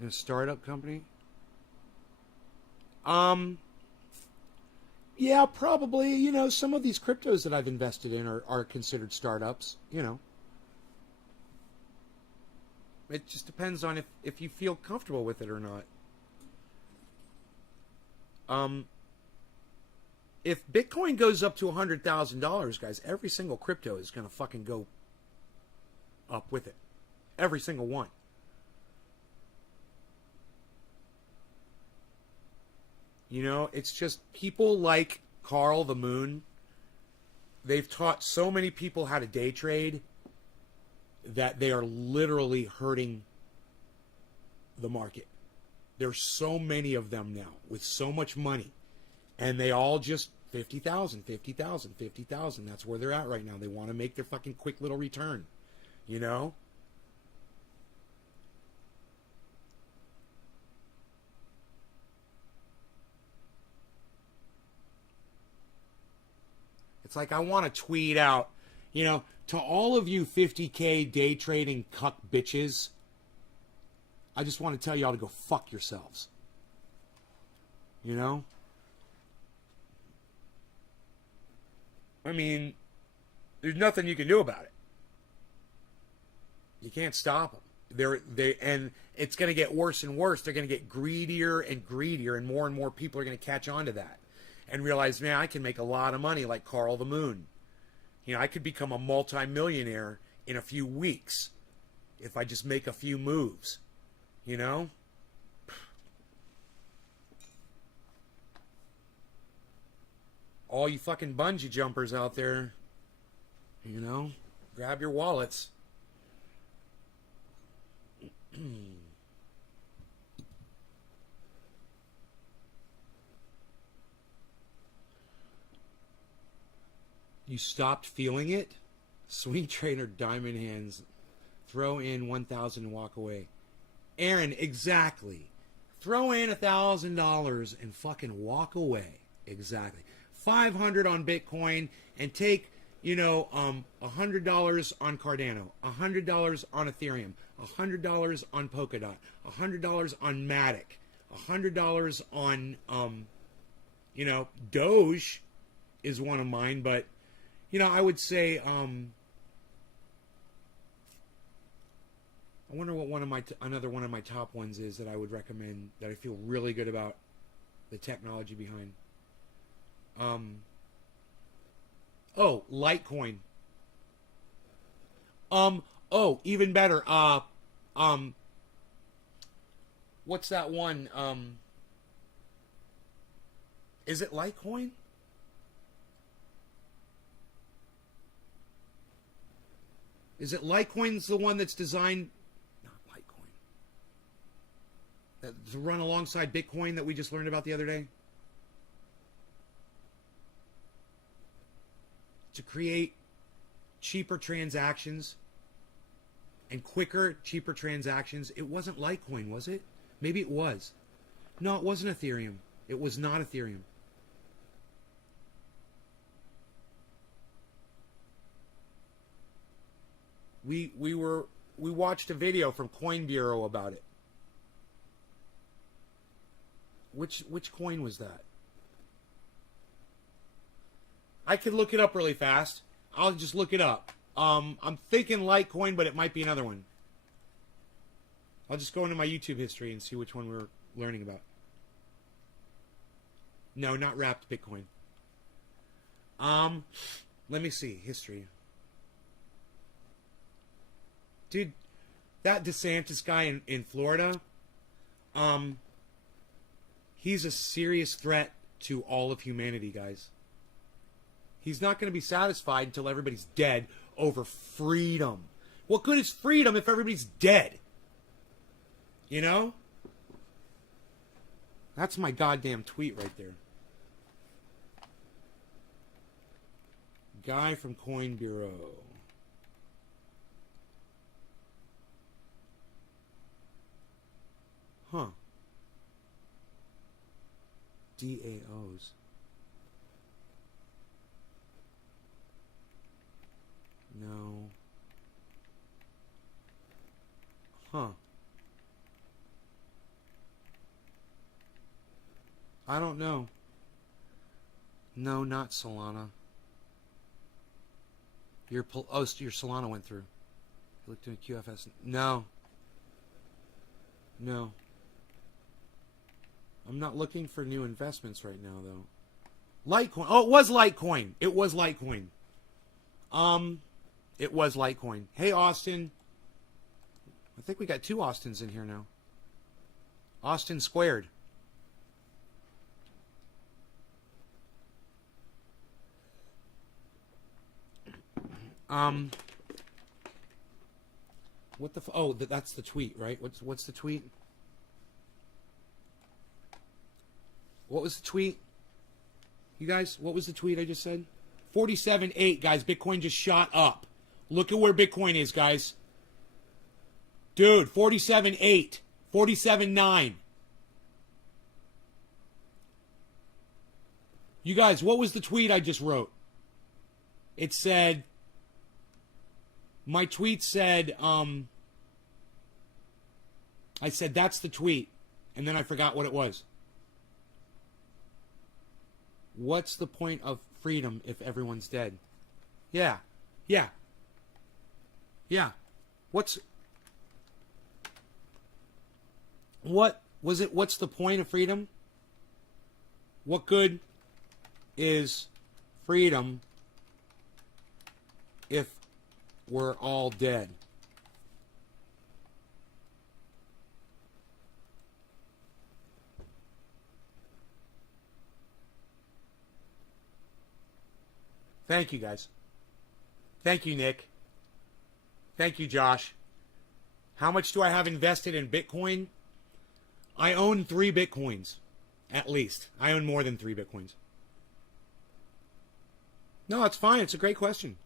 In a startup company? Yeah, probably. You know, some of these cryptos that I've invested in are considered startups, you know. It just depends on if you feel comfortable with it or not. If Bitcoin goes up to $100,000, guys, every single crypto is going to fucking go up with it. Every single one. You know, it's just people like Carl the Moon. They've taught so many people how to day trade that they are literally hurting the market. There's so many of them now with so much money, and they all just 50,000, 50,000, 50,000. That's where they're at right now. They want to make their fucking quick little return, you know? It's like I want to tweet out, you know, to all of you 50K day trading cuck bitches, I just want to tell y'all to go fuck yourselves. You know? I mean, there's nothing you can do about it. You can't stop them. And it's going to get worse and worse. They're going to get greedier and greedier, and more people are going to catch on to that and realize, man, I can make a lot of money like Carl the Moon. You know, I could become a multi-millionaire in a few weeks if I just make a few moves, you know? All you fucking bungee jumpers out there, you know, grab your wallets. You stopped feeling it? Swing trader, diamond hands. Throw in 1,000 and walk away. Aaron, exactly. Throw in $1,000 and fucking walk away. Exactly. 500 on Bitcoin and take, you know, $100 on Cardano, $100 on Ethereum, $100 on Polkadot, $100 on Matic, $100 on, you know, Doge is one of mine, but you know, I would say, I wonder what another one of my top ones is that I would recommend, that I feel really good about the technology behind. Oh, Litecoin. Oh, even better. What's that one? Is it Litecoin? Is it Litecoin's the one that's designed? Not Litecoin. To run alongside Bitcoin that we just learned about the other day? To create cheaper transactions and quicker, cheaper transactions. It wasn't Litecoin, was it? Maybe it was. No, it wasn't Ethereum. It was not Ethereum. We watched a video from Coin Bureau about it. Which coin was that? I could look it up really fast. I'll just look it up. I'm thinking Litecoin, but it might be another one. I'll just go into my YouTube history and see which one we're learning about. No, not wrapped Bitcoin. Let me see. History. Dude, that DeSantis guy in Florida, he's a serious threat to all of humanity, guys. He's not going to be satisfied until everybody's dead over freedom. What good is freedom if everybody's dead? You know? That's my goddamn tweet right there. Guy from Coin Bureau. Huh. DAOs. No. Huh. I don't know. No, not Solana. Your Solana went through. You looked at QFS. No. No. I'm not looking for new investments right now, though. Litecoin. Oh, it was Litecoin. It was Litecoin. It was Litecoin. Hey, Austin. I think we got 2 Austins in here now. Austin squared. What the? Oh, that's the tweet, right? What's the tweet? What was the tweet? You guys, what was the tweet I just said? 47.8, guys. Bitcoin just shot up. Look at where Bitcoin is, guys. Dude, 47.8, 47.9. You guys, what was the tweet I just wrote? It said, my tweet said, I said, that's the tweet. And then I forgot what it was. What's the point of freedom if everyone's dead? Yeah. Yeah. Yeah. What was it? What's the point of freedom? What good is freedom if we're all dead? Thank you, guys. Thank you, Nick. Thank you, Josh. How much do I have invested in Bitcoin? I own 3 Bitcoins, at least. I own more than 3 Bitcoins. No, it's fine. It's a great question.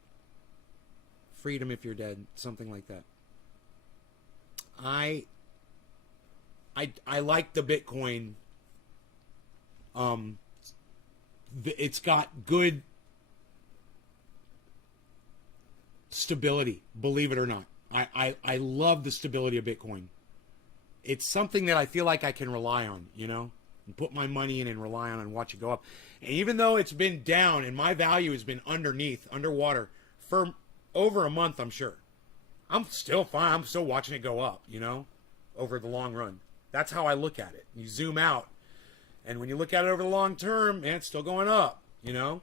Freedom if you're dead, something like that. I like the Bitcoin. It's got good stability, believe it or not. I love the stability of Bitcoin. It's something that I feel like I can rely on, you know, and put my money in and rely on and watch it go up. And even though it's been down and my value has been underwater for over a month, I'm sure, I'm still fine. I'm still watching it go up, you know, over the long run. That's how I look at it. You zoom out, and when you look at it over the long term, man, it's still going up, you know.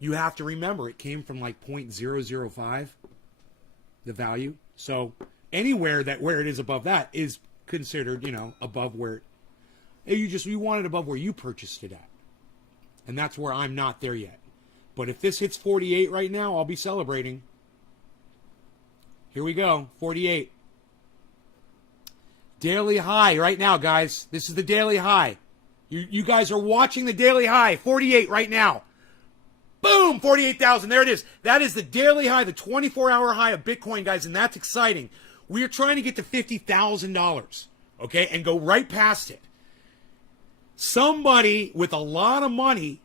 You have to remember it came from like 0.005, the value. So anywhere that where it is above that is considered, you know, above where you want it above where you purchased it at. And that's where I'm not there yet. But if this hits 48 right now, I'll be celebrating. Here we go, 48. Daily high right now, guys. This is the daily high. You guys are watching the daily high, 48 right now. Boom, 48,000. There it is. That is the daily high, the 24-hour high of Bitcoin, guys, and that's exciting. We are trying to get to $50,000, okay, and go right past it. Somebody with a lot of money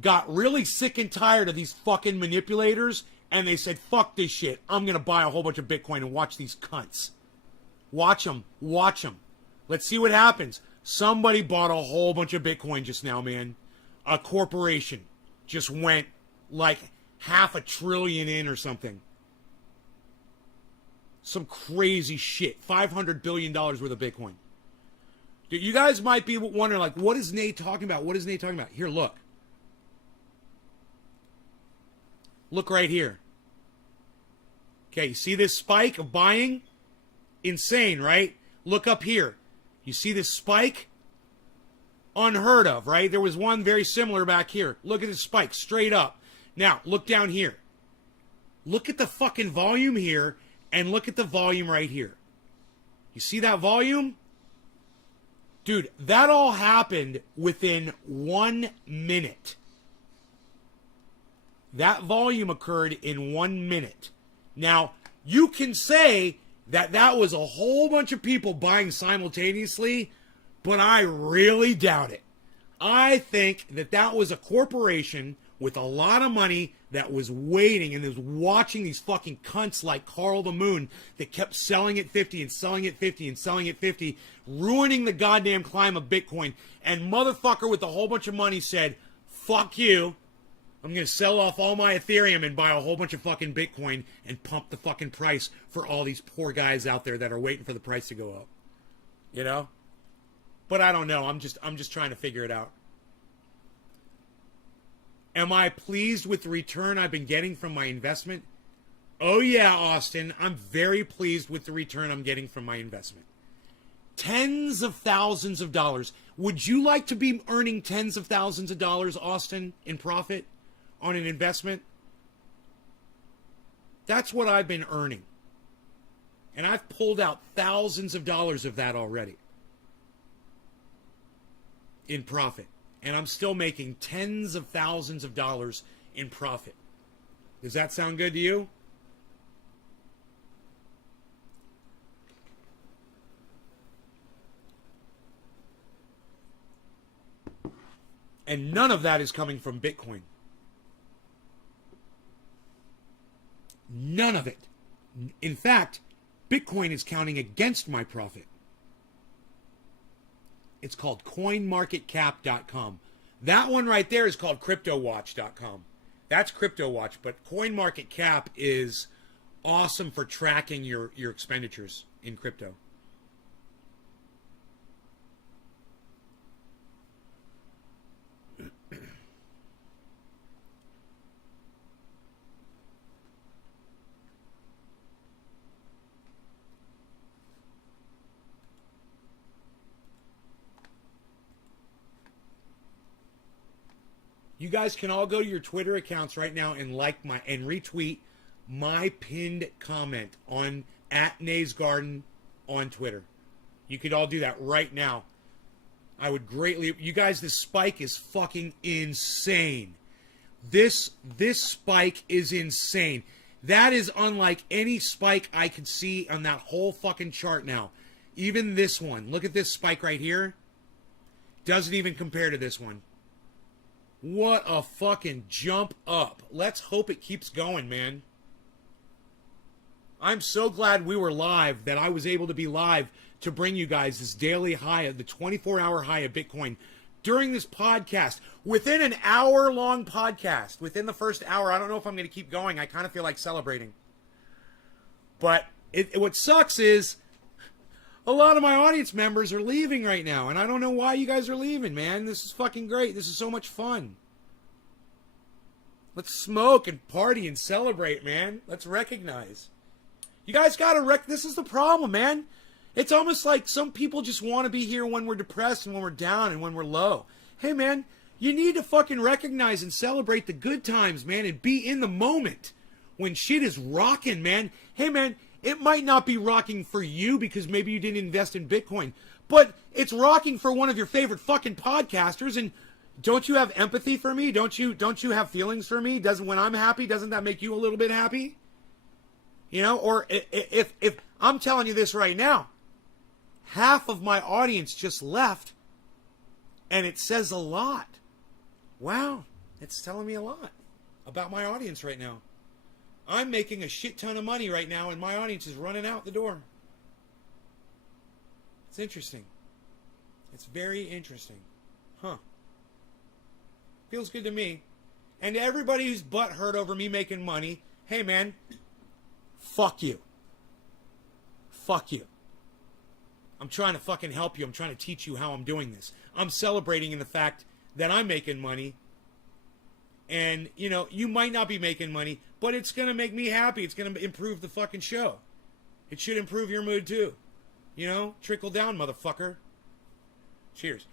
got really sick and tired of these fucking manipulators, and they said, fuck this shit. I'm going to buy a whole bunch of Bitcoin and watch these cunts. Watch them. Watch them. Let's see what happens. Somebody bought a whole bunch of Bitcoin just now, man. A corporation just went like $500 billion in or something. Some crazy shit. $500 billion worth of Bitcoin. Dude, you guys might be wondering, like, what is Nate talking about? What is Nate talking about? Here, look. Look right here. Okay, you see this spike of buying? Insane, right? Look up here. You see this spike? Unheard of, right? There was one very similar back here. Look at this spike, straight up. Now, look down here. Look at the fucking volume here, and look at the volume right here. You see that volume? Dude, that all happened within 1 minute. That volume occurred in 1 minute. Now, you can say that that was a whole bunch of people buying simultaneously, but I really doubt it. I think that that was a corporation with a lot of money that was waiting and was watching these fucking cunts like Carl the Moon that kept selling at 50 and selling at 50 and selling at 50, ruining the goddamn climb of Bitcoin. And motherfucker with a whole bunch of money said, fuck you. I'm going to sell off all my Ethereum and buy a whole bunch of fucking Bitcoin and pump the fucking price for all these poor guys out there that are waiting for the price to go up. You know? But I don't know. I'm just trying to figure it out. Am I pleased with the return I've been getting from my investment? Oh yeah, Austin. I'm very pleased with the return I'm getting from my investment. Tens of thousands of dollars. Would you like to be earning tens of thousands of dollars, Austin, in profit on an investment? That's what I've been earning. And I've pulled out thousands of dollars of that already in profit. And I'm still making tens of thousands of dollars in profit. Does that sound good to you? And none of that is coming from Bitcoin. None of it. In fact, Bitcoin is counting against my profit. It's called coinmarketcap.com. That one right there is called cryptowatch.com. That's CryptoWatch, but CoinMarketCap is awesome for tracking your expenditures in crypto. You guys can all go to your Twitter accounts right now and and retweet my pinned comment on @NaysGarden on Twitter. You could all do that right now. I would greatly. You guys, this spike is fucking insane. This spike is insane. That is unlike any spike I could see on that whole fucking chart now. Even this one. Look at this spike right here. Doesn't even compare to this one. What a fucking jump up. Let's hope it keeps going, man. I'm so glad we were live, that I was able to be live to bring you guys this daily high of the 24-hour high of Bitcoin during this podcast. Within an hour-long podcast, within the first hour, I don't know if I'm going to keep going. I kind of feel like celebrating. But what sucks is a lot of my audience members are leaving right now, and I don't know why you guys are leaving, man. This is fucking great. This is so much fun. Let's smoke and party and celebrate, man. Let's recognize. You guys gotta this is the problem, man. It's almost like some people just want to be here when we're depressed and when we're down and when we're low. Hey, man, you need to fucking recognize and celebrate the good times, man, and be in the moment when shit is rocking, man. Hey, man, it might not be rocking for you because maybe you didn't invest in Bitcoin, but it's rocking for one of your favorite fucking podcasters. And don't you have empathy for me? Don't you have feelings for me? When I'm happy, doesn't that make you a little bit happy? You know, or if I'm telling you this right now, half of my audience just left, and it says a lot. Wow, it's telling me a lot about my audience right now. I'm making a shit ton of money right now, and my audience is running out the door. It's interesting. It's very interesting. Huh. Feels good to me. And to everybody who's butthurt over me making money, hey, man, fuck you. Fuck you. I'm trying to fucking help you. I'm trying to teach you how I'm doing this. I'm celebrating in the fact that I'm making money. And, you know, you might not be making money, but it's going to make me happy. It's going to improve the fucking show. It should improve your mood too. You know, trickle down, motherfucker. Cheers.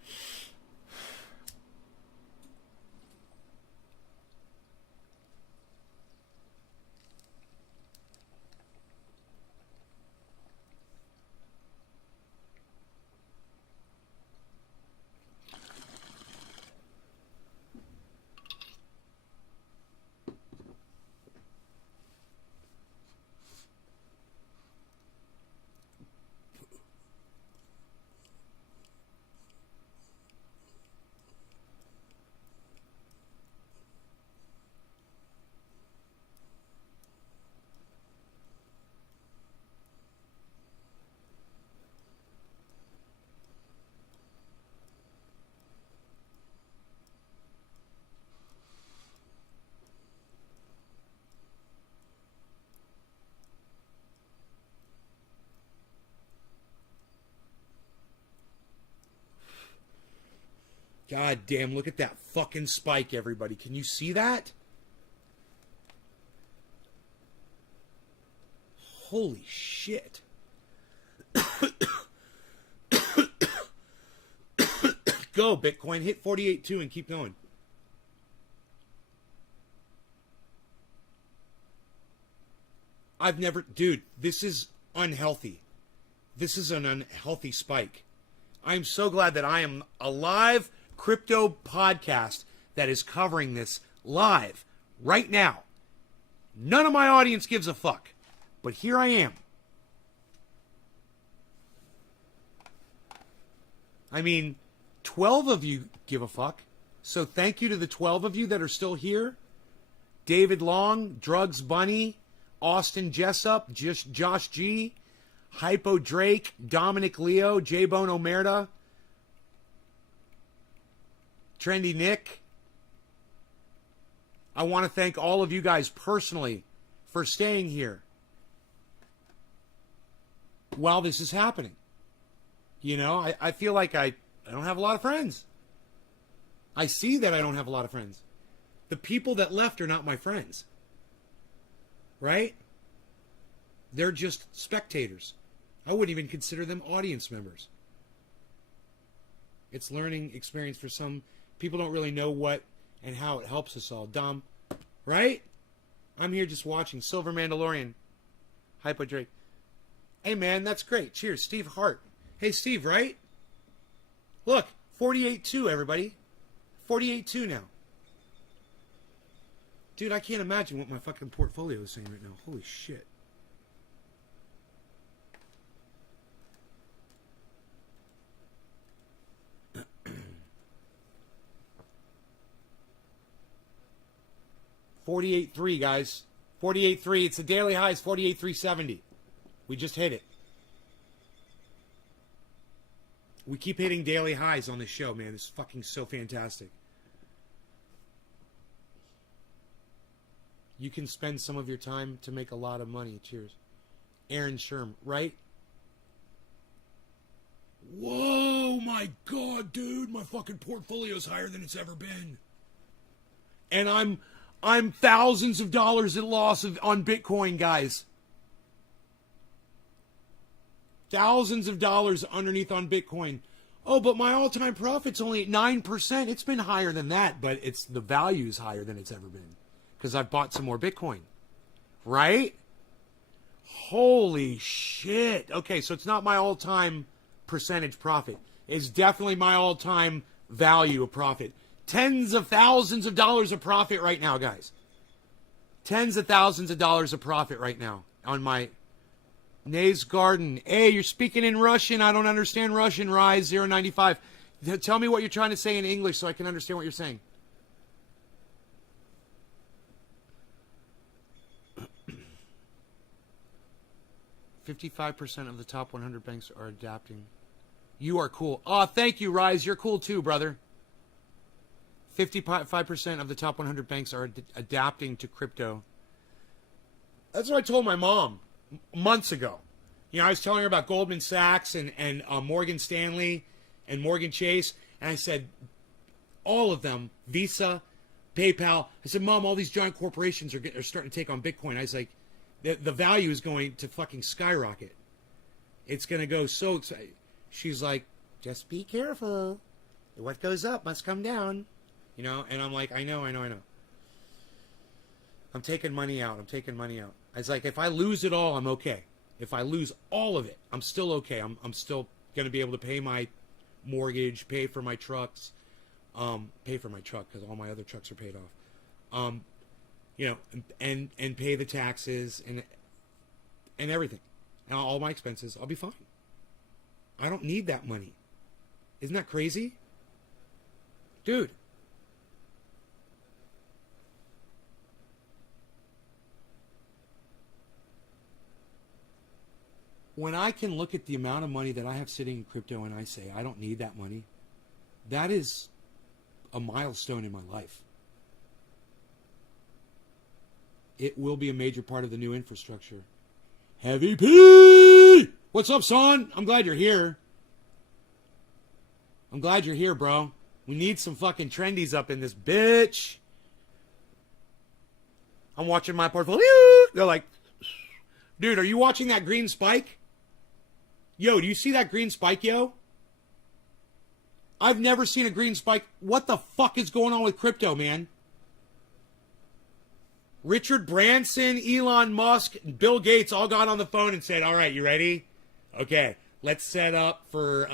God damn, look at that fucking spike, everybody. Can you see that? Holy shit. Go, Bitcoin. Hit 48.2 and keep going. I've never... Dude, this is unhealthy. This is an unhealthy spike. I'm so glad that I am a live crypto podcast that is covering this live right now. None of my audience gives a fuck. But here I am. I mean, 12 of you give a fuck. So thank you to the 12 of you that are still here. David Long, Drugs Bunny, Austin Jessup, Josh G, Hypo Drake, Dominic Leo, J-Bone Omerta, Trendy Nick. I want to thank all of you guys personally for staying here while this is happening. You know, I feel like I don't have a lot of friends. I see that I don't have a lot of friends. The people that left are not my friends. Right? They're just spectators. I wouldn't even consider them audience members. It's learning experience for some. People don't really know what and how it helps us all. Dom, right? I'm here just watching. Silver Mandalorian. Hypo Drake. Hey, man, that's great. Cheers. Steve Hart. Hey, Steve, right? Look, 48.2, everybody. 48.2 now. Dude, I can't imagine what my fucking portfolio is saying right now. Holy shit. $48.3, guys. 48.3. It's the daily high is 48.370. We just hit it. We keep hitting daily highs on this show, man. It's fucking so fantastic. You can spend some of your time to make a lot of money. Cheers. Aaron Sherm, right? Whoa, my God, dude. My fucking portfolio's higher than it's ever been. And I'm thousands of dollars at loss on Bitcoin, guys. Thousands of dollars underneath on Bitcoin. Oh, but my all-time profit's only at 9%. It's been higher than that, but it's the value is higher than it's ever been because I've bought some more Bitcoin. Right? Holy shit. Okay, so it's not my all-time percentage profit. It's definitely my all-time value of profit. Tens of thousands of dollars of profit right now, guys. Tens of thousands of dollars of profit right now on my Nays Garden. Hey, you're speaking in Russian. I don't understand Russian. Rise 095. Tell me what you're trying to say in English so I can understand what you're saying. "55% of the top 100 banks are adapting." You are cool. Oh, thank you, Rise. You're cool too, brother. 55% of the top 100 banks are adapting to crypto. That's what I told my mom months ago. You know, I was telling her about Goldman Sachs and Morgan Stanley and Morgan Chase, and I said, all of them, Visa, PayPal. I said, Mom, all these giant corporations are starting to take on Bitcoin. I was like, the value is going to fucking skyrocket. It's going to go so exciting. She's like, just be careful. What goes up must come down. You know, and I'm like, I know. I'm taking money out. I was like, if I lose it all, I'm okay. If I lose all of it, I'm still okay. I'm still going to be able to pay my mortgage, pay for my trucks, pay for my truck because all my other trucks are paid off. You know, and pay the taxes and everything. And all my expenses. I'll be fine. I don't need that money. Isn't that crazy? Dude. When I can look at the amount of money that I have sitting in crypto and I say, I don't need that money, that is a milestone in my life. It will be a major part of the new infrastructure. Heavy P! What's up, son? I'm glad you're here. I'm glad you're here, bro. We need some fucking trendies up in this bitch. I'm watching my portfolio. They're like, dude, are you watching that green spike? Yo, do you see that green spike, yo? I've never seen a green spike. What the fuck is going on with crypto, man? Richard Branson, Elon Musk, Bill Gates all got on the phone and said, all right, you ready? Okay, let's set up for,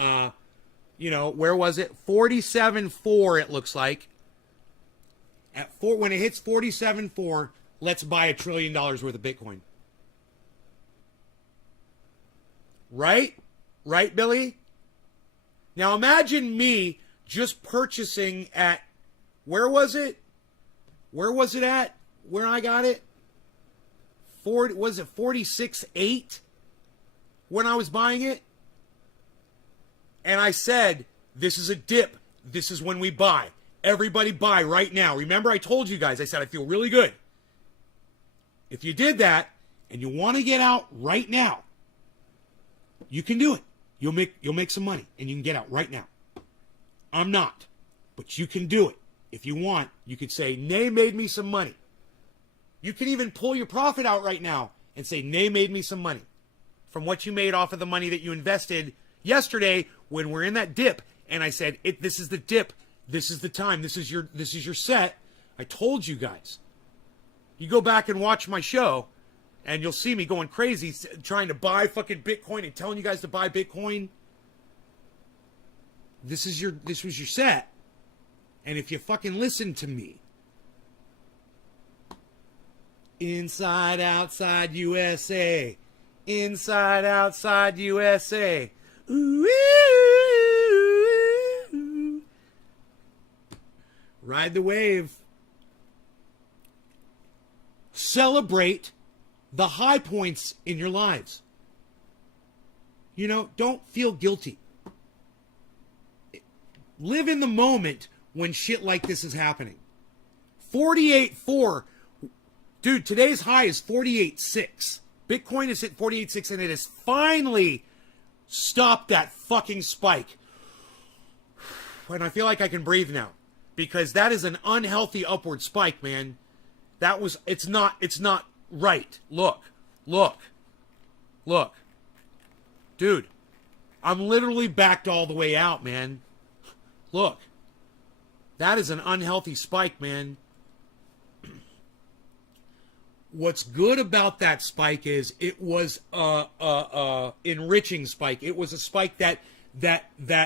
where was it? 47.4, it looks like. When it hits 47.4, let's buy $1 trillion worth of Bitcoin. Right? Right, Billy? Now imagine me just purchasing at, where was it? Where was it at? Where I got it? Was it 46.8 when I was buying it? And I said, this is a dip. This is when we buy. Everybody buy right now. Remember I told you guys, I said I feel really good. If you did that and you want to get out right now, you can do it. You'll make some money and you can get out right now. I'm not, but you can do it. If you want, you could say, Nay made me some money. You can even pull your profit out right now and say, Nay made me some money from what you made off of the money that you invested yesterday when we're in that dip. And I said, this is the dip. This is the time. This is your set. I told you guys. You go back and watch my show and you'll see me going crazy trying to buy fucking Bitcoin and telling you guys to buy Bitcoin. This was your set. And if you fucking listen to me, inside, outside USA, inside, outside USA, ooh, ride the wave. Celebrate the high points in your lives. You know, don't feel guilty. Live in the moment when shit like this is happening. 48.4. Dude, today's high is 48.6. Bitcoin is at 48.6 and it has finally stopped that fucking spike. And I feel like I can breathe now. Because that is an unhealthy upward spike, man. It's not right. Look. Dude, I'm literally backed all the way out, man. Look. That is an unhealthy spike, man. What's good about that spike is it was a enriching spike. It was a spike that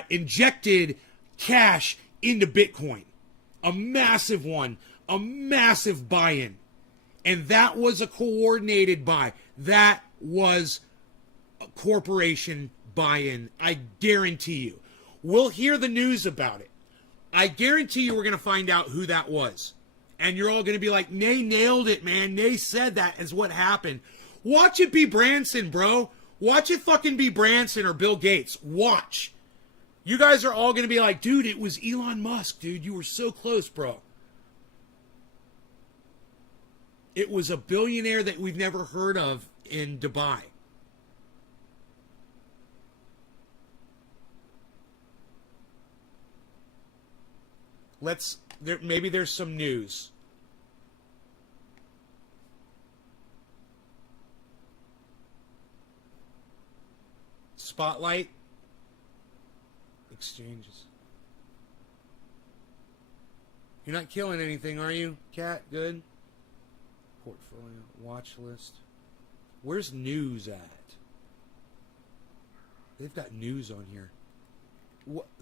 injected cash into Bitcoin. A massive one. A massive buy-in. And that was a coordinated buy. That was a corporation buy-in. I guarantee you. We'll hear the news about it. I guarantee you we're going to find out who that was. And you're all going to be like, Nay nailed it, man. Nay said that is what happened. Watch it be Branson, bro. Watch it fucking be Branson or Bill Gates. Watch. You guys are all going to be like, dude, it was Elon Musk, dude. You were so close, bro. It was a billionaire that we've never heard of in Dubai. Maybe there's some news. Spotlight. Exchanges. You're not killing anything, are you, Cat? Good. Portfolio. Watch list. Where's news at? They've got news on here.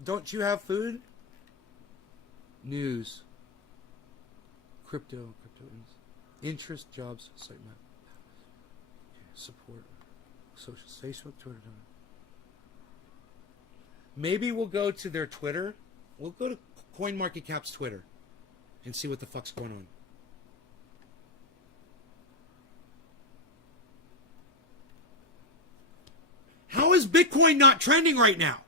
Don't you have food? News. Crypto. Interest, jobs, sitemap. Okay, support. Social, Facebook, Twitter. Maybe we'll go to their Twitter. We'll go to CoinMarketCap's Twitter and see what the fuck's going on. How is Bitcoin not trending right now?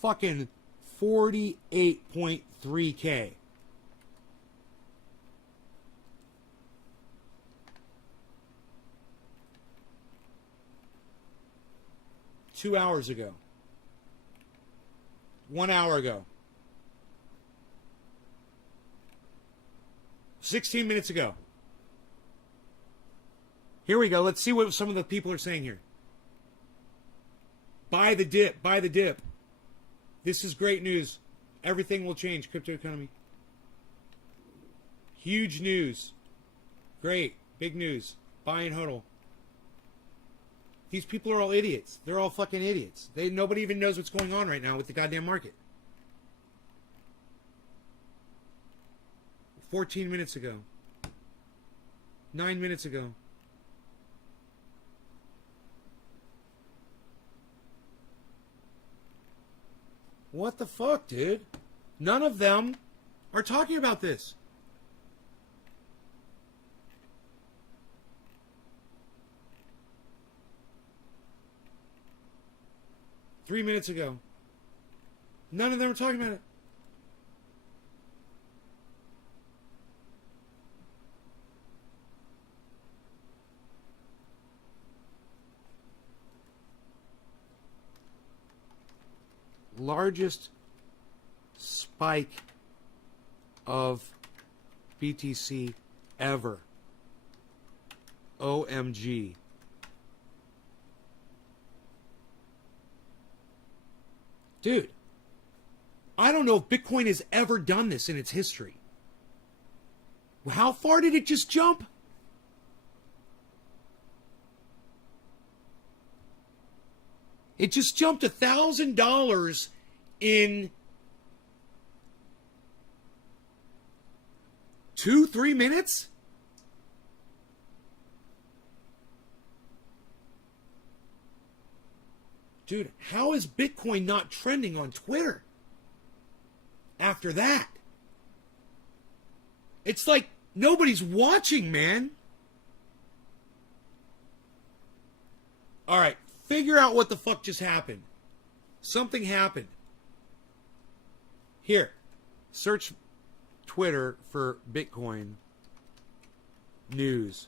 Fucking 48.3K. Two hours ago. 1 hour ago. 16 minutes ago. Here we go. Let's see what some of the people are saying here. Buy the dip. Buy the dip. This is great news. Everything will change. Crypto economy. Huge news. Great. Big news. Buy and hodl. These people are all idiots. They're all fucking idiots. Nobody even knows what's going on right now with the goddamn market. 14 minutes ago. 9 minutes ago. What the fuck, dude? None of them are talking about this. Three minutes ago. None of them are talking about it. Largest spike of BTC ever. OMG. Dude, I don't know if Bitcoin has ever done this in its history. How far did it just jump? It just jumped $1,000 in 2-3 minutes? Dude, how is Bitcoin not trending on Twitter after that? It's like nobody's watching, man. All right, figure out what the fuck just happened. Something happened. Here, search Twitter for Bitcoin news.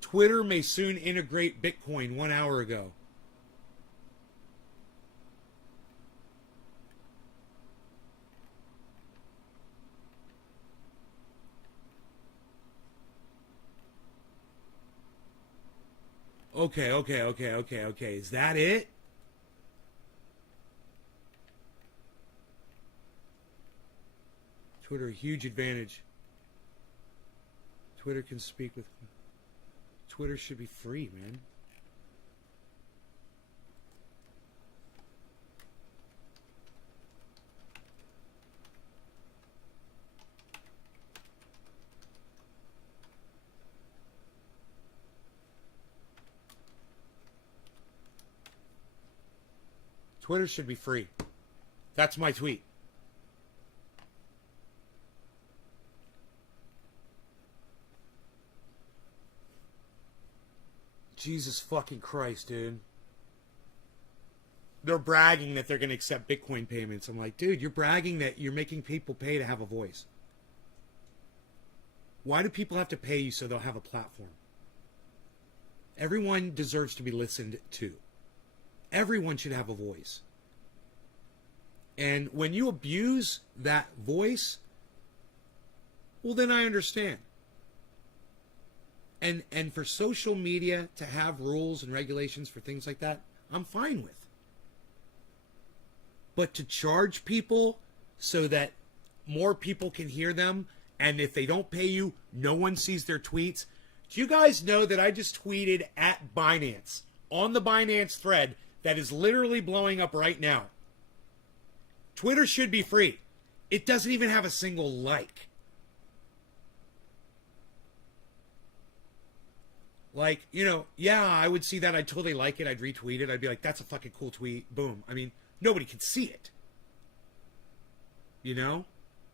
Twitter may soon integrate Bitcoin 1 hour ago. Okay. Is that it? Twitter, huge advantage. Twitter can speak with... Twitter should be free, man. Twitter should be free. That's my tweet. Jesus fucking Christ, dude. they're bragging that they're going to accept Bitcoin payments. I'm like, dude, you're bragging that you're making people pay to have a voice. Why do people have to pay you so they'll have a platform? Everyone deserves to be listened to. Everyone should have a voice. And when you abuse that voice, well, then I understand. And for social media to have rules and regulations for things like that, I'm fine with. But to charge people so that more people can hear them, and if they don't pay you, no one sees their tweets. Do you guys know that I just tweeted at Binance on the Binance thread that is literally blowing up right now? Twitter should be free. It doesn't even have a single like. Like, you know, yeah, I would see that. I'd totally like it. I'd retweet it. I'd be like, that's a fucking cool tweet. Boom. I mean, nobody can see it. You know?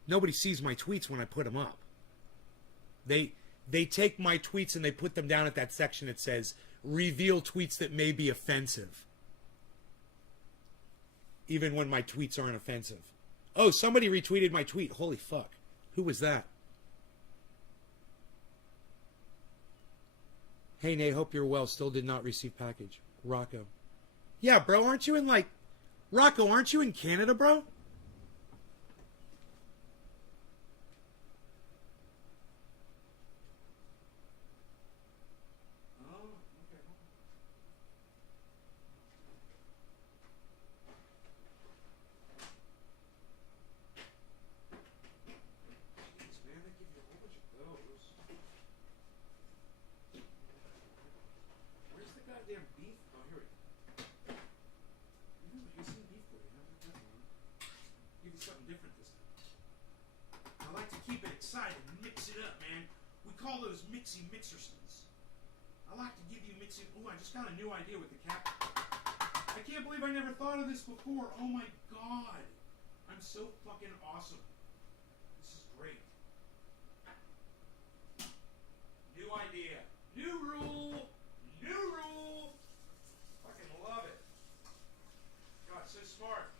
Nobody sees my tweets when I put them up. They take my tweets and they put them down at that section that says, reveal tweets that may be offensive. Even when my tweets aren't offensive. Oh, somebody retweeted my tweet. Holy fuck. Who was that? Hey, Nate, hope you're well. Still did not receive package. Rocco. Yeah, bro, aren't you in like... Rocco, aren't you in Canada, bro? Mixersons. I like to give you mixing. Oh, I just got a new idea with the cap. I can't believe I never thought of this before. Oh my god. I'm so fucking awesome. This is great. New idea. New rule. New rule. Fucking love it. God, so smart.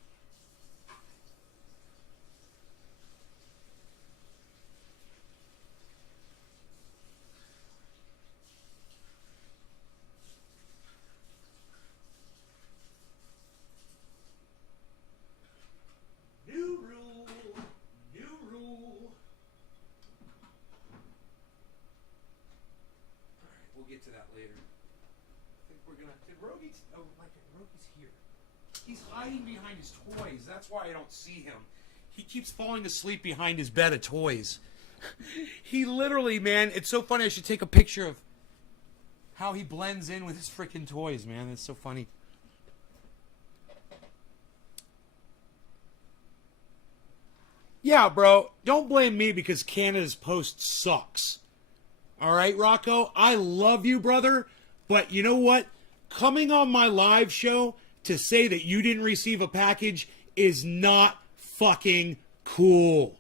To that later. I think we're gonna. Did Rogi's? Oh, like Rogi's here. He's hiding behind his toys. That's why I don't see him. He keeps falling asleep behind his bed of toys. He literally, man, it's so funny. I should take a picture of how he blends in with his freaking toys, man. It's so funny. Yeah, bro. Don't blame me because Canada's post sucks. All right, Rocco, I love you, brother, but you know what? Coming on my live show to say that you didn't receive a package is not fucking cool.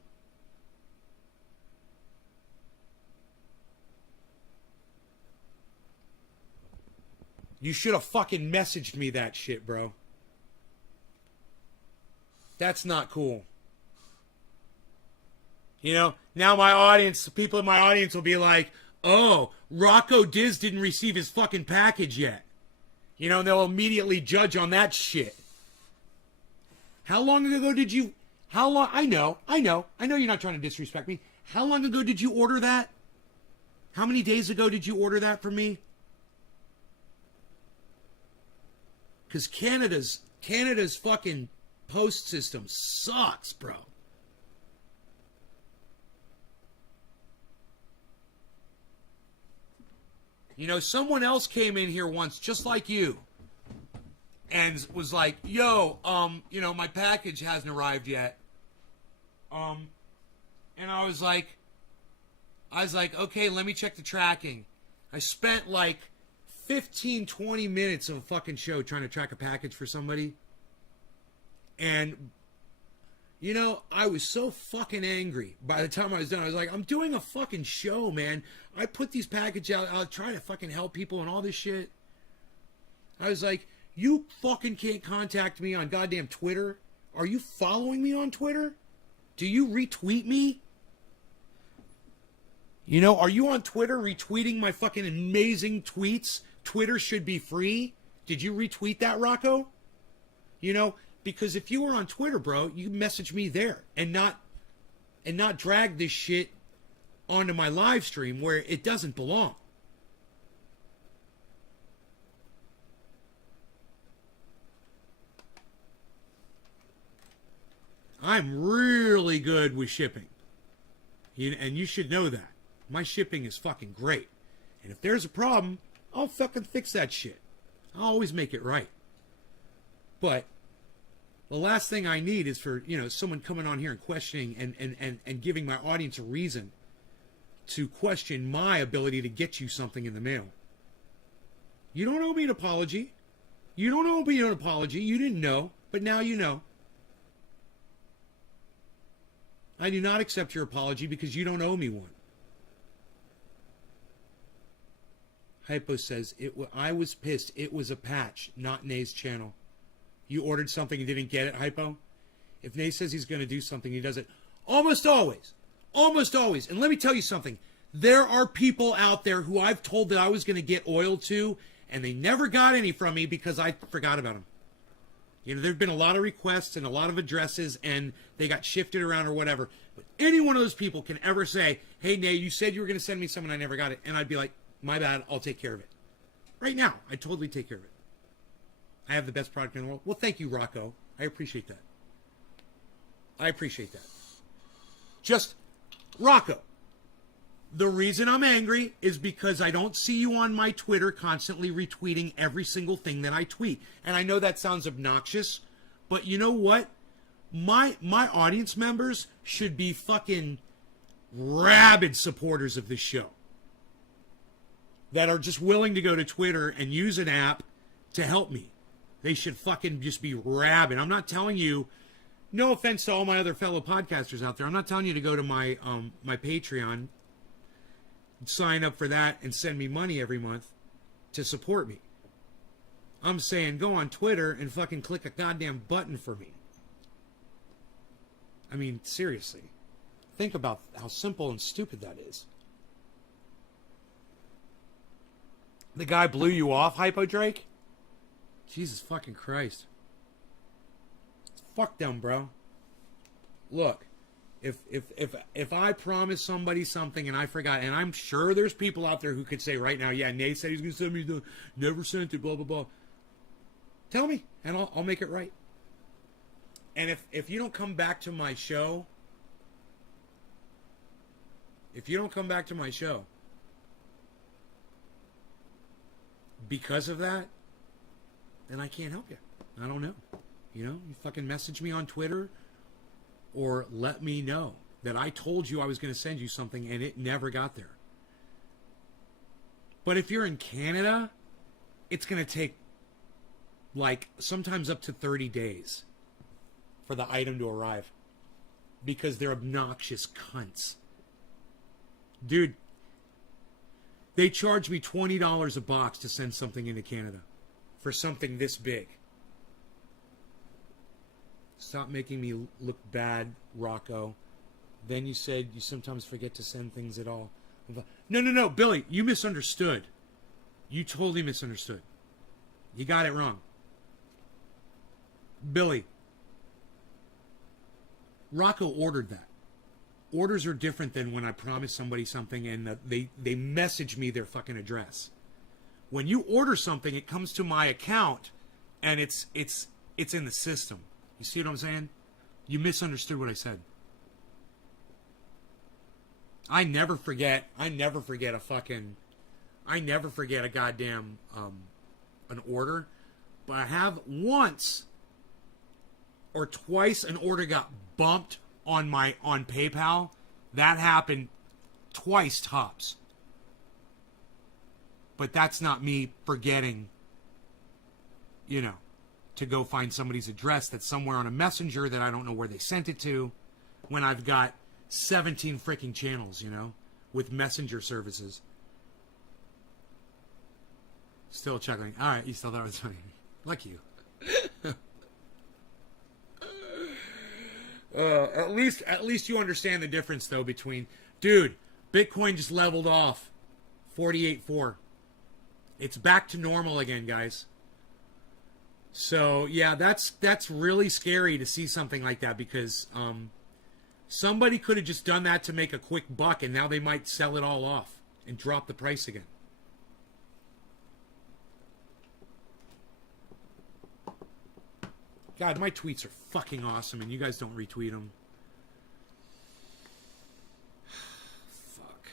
You should have fucking messaged me that shit, bro. That's not cool. You know, now my audience, people in my audience will be like, oh, Rocco Diz didn't receive his fucking package yet. You know, and they'll immediately judge on that shit. How long ago did you... I know you're not trying to disrespect me. How long ago did you order that? How many days ago did you order that from me? Because Canada's fucking post system sucks, bro. You know, someone else came in here once, just like you, and was like, yo, you know, my package hasn't arrived yet. And I was like, okay, let me check the tracking. I spent like 15, 20 minutes of a fucking show trying to track a package for somebody. And, you know, I was so fucking angry by the time I was done. I was like, I'm doing a fucking show, man. I put these packages out. I'll try to fucking help people and all this shit. I was like, You fucking can't contact me on goddamn Twitter. Are you following me on Twitter? Do you retweet me? You know, are you on Twitter retweeting my fucking amazing tweets? Twitter should be free. Did you retweet that, Rocco? You know, because if you were on Twitter, bro, you message me there and not drag this shit onto my live stream where it doesn't belong. I'm really good with shipping. And you should know that. My shipping is fucking great. And if there's a problem, I'll fucking fix that shit. I'll always make it right. But the last thing I need is for, you know, someone coming on here and questioning and giving my audience a reason to question my ability to get you something in the mail. You don't owe me an apology. You don't owe me an apology. You didn't know, but now you know. I do not accept your apology because you don't owe me one. Hypo says, I was pissed. It was a patch, not Nay's channel. You ordered something and didn't get it, Hypo? If Nay says he's going to do something, he does it. Almost always. Almost always. And let me tell you something. There are people out there who I've told that I was going to get oil to, and they never got any from me because I forgot about them. You know, there have been a lot of requests and a lot of addresses, and they got shifted around or whatever. But any one of those people can ever say, hey, Nay, you said you were going to send me something, I never got it. And I'd be like, my bad, I'll take care of it. Right now, I'd totally take care of it. I have the best product in the world. Well, thank you, Rocco. I appreciate that. I appreciate that. Just, Rocco, the reason I'm angry is because I don't see you on my Twitter constantly retweeting every single thing that I tweet. And I know that sounds obnoxious, but you know what? My audience members should be fucking rabid supporters of this show that are just willing to go to Twitter and use an app to help me. They should fucking just be rabid. I'm not telling you, no offense to all my other fellow podcasters out there, I'm not telling you to go to my my Patreon, sign up for that, and send me money every month to support me. I'm saying go on Twitter and fucking click a goddamn button for me. I mean, seriously. Think about how simple and stupid that is. The guy blew you off, Hypo Drake? Jesus fucking Christ. Fuck them, bro. Look, if I promise somebody something and I forgot, and I'm sure there's people out there who could say right now, yeah, Nate said he's going to send me the never sent it, blah, blah, blah. Tell me, and I'll make it right. And if you don't come back to my show, because of that, then I can't help you. I don't know. You know, you fucking message me on Twitter or let me know that I told you I was going to send you something and it never got there. But if you're in Canada, it's going to take like sometimes up to 30 days for the item to arrive because they're obnoxious cunts. Dude, they charge me $20 a box to send something into Canada for something this big. Stop making me look bad, Rocco. Then you said you sometimes forget to send things at all. No, Billy, you misunderstood. You totally misunderstood. You got it wrong. Billy, Rocco ordered that. Orders are different than when I promise somebody something and they message me their fucking address. When you order something, it comes to my account and it's in the system. You see what I'm saying? You misunderstood what I said. I never forget a goddamn an order, but I have once or twice an order got bumped on PayPal. That happened twice tops. But that's not me forgetting, you know, to go find somebody's address that's somewhere on a messenger that I don't know where they sent it to when I've got 17 freaking channels, you know, with messenger services. Still chuckling. All right, you still thought it was funny. Like you. At least you understand the difference though between, dude, Bitcoin just leveled off 48.4. It's back to normal again, guys. So yeah, that's really scary to see something like that, because somebody could have just done that to make a quick buck, and now they might sell it all off and drop the price again. God, my tweets are fucking awesome, and you guys don't retweet them. Fuck.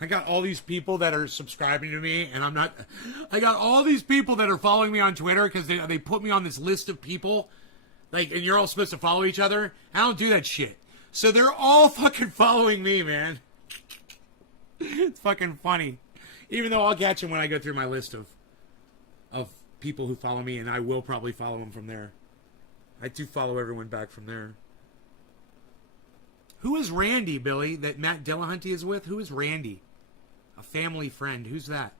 I got all these people that are subscribing to me, and I'm not... I got all these people that are following me on Twitter because they put me on this list of people, like, and you're all supposed to follow each other. I don't do that shit. So they're all fucking following me, man. It's fucking funny. Even though I'll catch them when I go through my list of people who follow me, and I will probably follow them from there. I do follow everyone back from there. Who is Randy, Billy, that Matt Dillahunty is with? Who is Randy? A family friend. Who's that?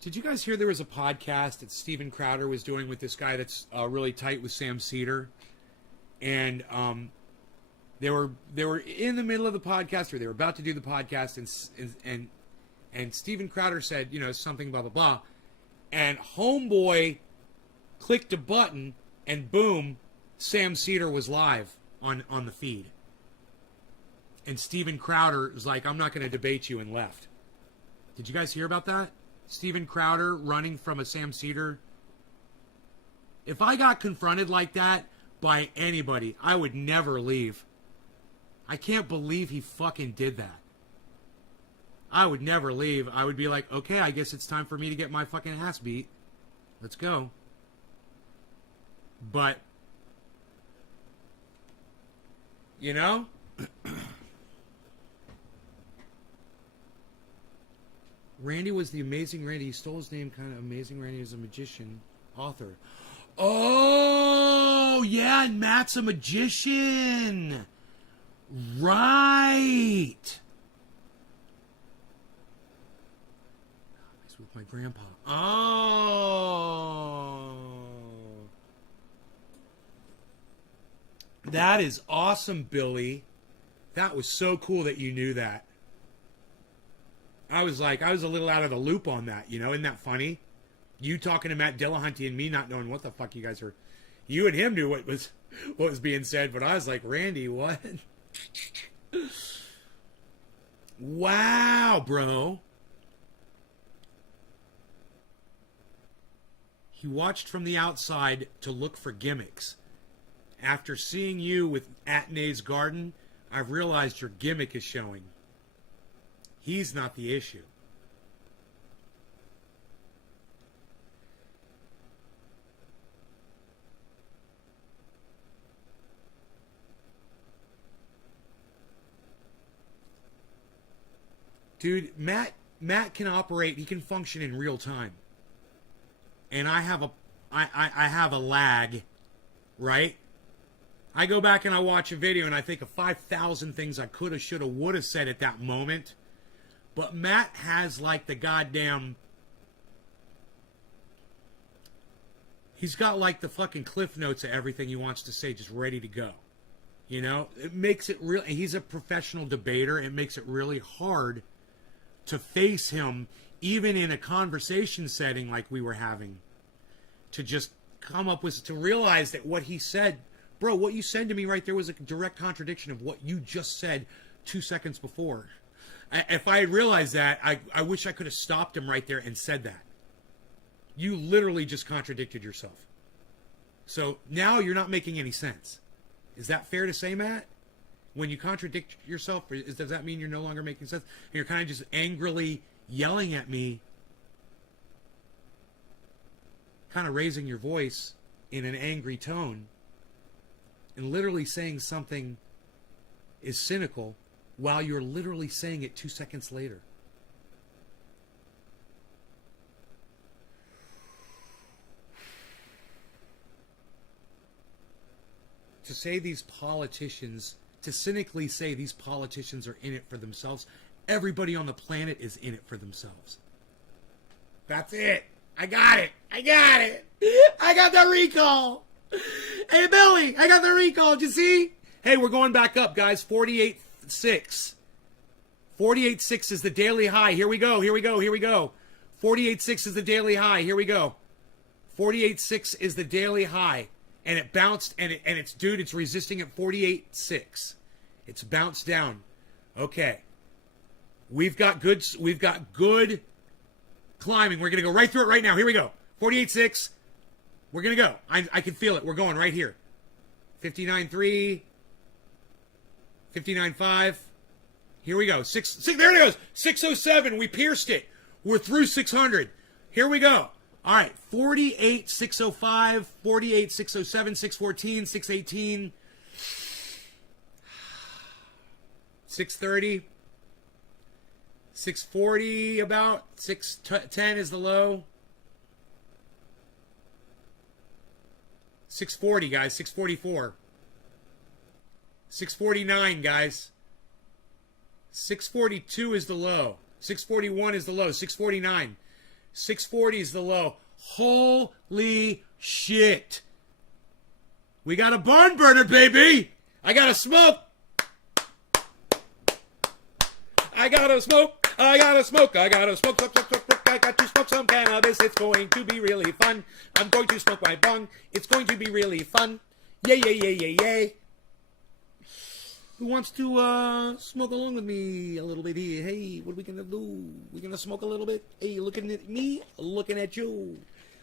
Did you guys hear there was a podcast that Steven Crowder was doing with this guy that's really tight with Sam Cedar? And they were in the middle of the podcast, or they were about to do the podcast, and Steven Crowder said, you know, something blah blah blah, and Homeboy clicked a button, and boom, Sam Cedar was live on the feed. And Steven Crowder was like, I'm not going to debate you, and left. Did you guys hear about that? Steven Crowder running from a Sam Cedar. If I got confronted like that by anybody, I would never leave. I can't believe he fucking did that. I would never leave. I would be like, okay, I guess it's time for me to get my fucking ass beat. Let's go. But, you know? Randy was the Amazing Randy. He stole his name, kind of. Amazing Randy is a magician, author. Oh, yeah, and Matt's a magician. Right. He's with my grandpa. Oh. That is awesome, Billy. That was so cool that you knew that. I was a little out of the loop on that, you know? Isn't that funny? You talking to Matt Dillahunty and me not knowing what the fuck you guys are. You and him knew what was being said, but I was like, Randy, what? Wow, bro. He watched from the outside to look for gimmicks. After seeing you with Atnay's Garden, I've realized your gimmick is showing. He's not the issue. Dude, Matt can operate, he can function in real time. And I have a lag, right? I go back and I watch a video and I think of 5,000 things I coulda, shoulda, woulda said at that moment. But Matt has like the goddamn... He's got like the fucking cliff notes of everything he wants to say just ready to go. You know? It makes it real... He's a professional debater. It makes it really hard to face him, even in a conversation setting like we were having. To just come up with... To realize that what he said... Bro, what you said to me right there was a direct contradiction of what you just said 2 seconds before. If I had realized that, I wish I could have stopped him right there and said that. You literally just contradicted yourself. So now you're not making any sense. Is that fair to say, Matt? When you contradict yourself, does that mean you're no longer making sense? You're kind of just angrily yelling at me, kind of raising your voice in an angry tone, and literally saying something is cynical while you're literally saying it 2 seconds later. To say these politicians, to cynically say these politicians are in it for themselves, everybody on the planet is in it for themselves. That's it. I got it. I got it. I got the recall. Hey, Billy, I got the recall. Did you see? Hey, we're going back up, guys. 48.6. 48.6 is the daily high. Here we go. Here we go. Here we go. 48.6 is the daily high. Here we go. 48.6 is the daily high. And it bounced, and it's resisting at 48.6. It's bounced down. Okay. We've got good climbing. We're going to go right through it right now. Here we go. 48.6. We're going to go. I can feel it. We're going right here. 59.3. 59.5. Here we go. Six. There it goes. 607. We pierced it. We're through 600. Here we go. All right. 48.605. 48.607. 614. 618. 630. 640 about. 610 is the low. 640, guys. 644. 649, guys. 642 is the low. 641 is the low. 649. 640 is the low. Holy shit. We got a barn burner, baby. I got to smoke. I gotta smoke. I gotta smoke. I gotta smoke. I got to smoke some cannabis. It's going to be really fun. I'm going to smoke my bong. It's going to be really fun. Yay, yay, yay, yay, yay. Who wants to smoke along with me a little bit here? Hey, what are we gonna do? We gonna smoke a little bit? Hey, looking at me, looking at you.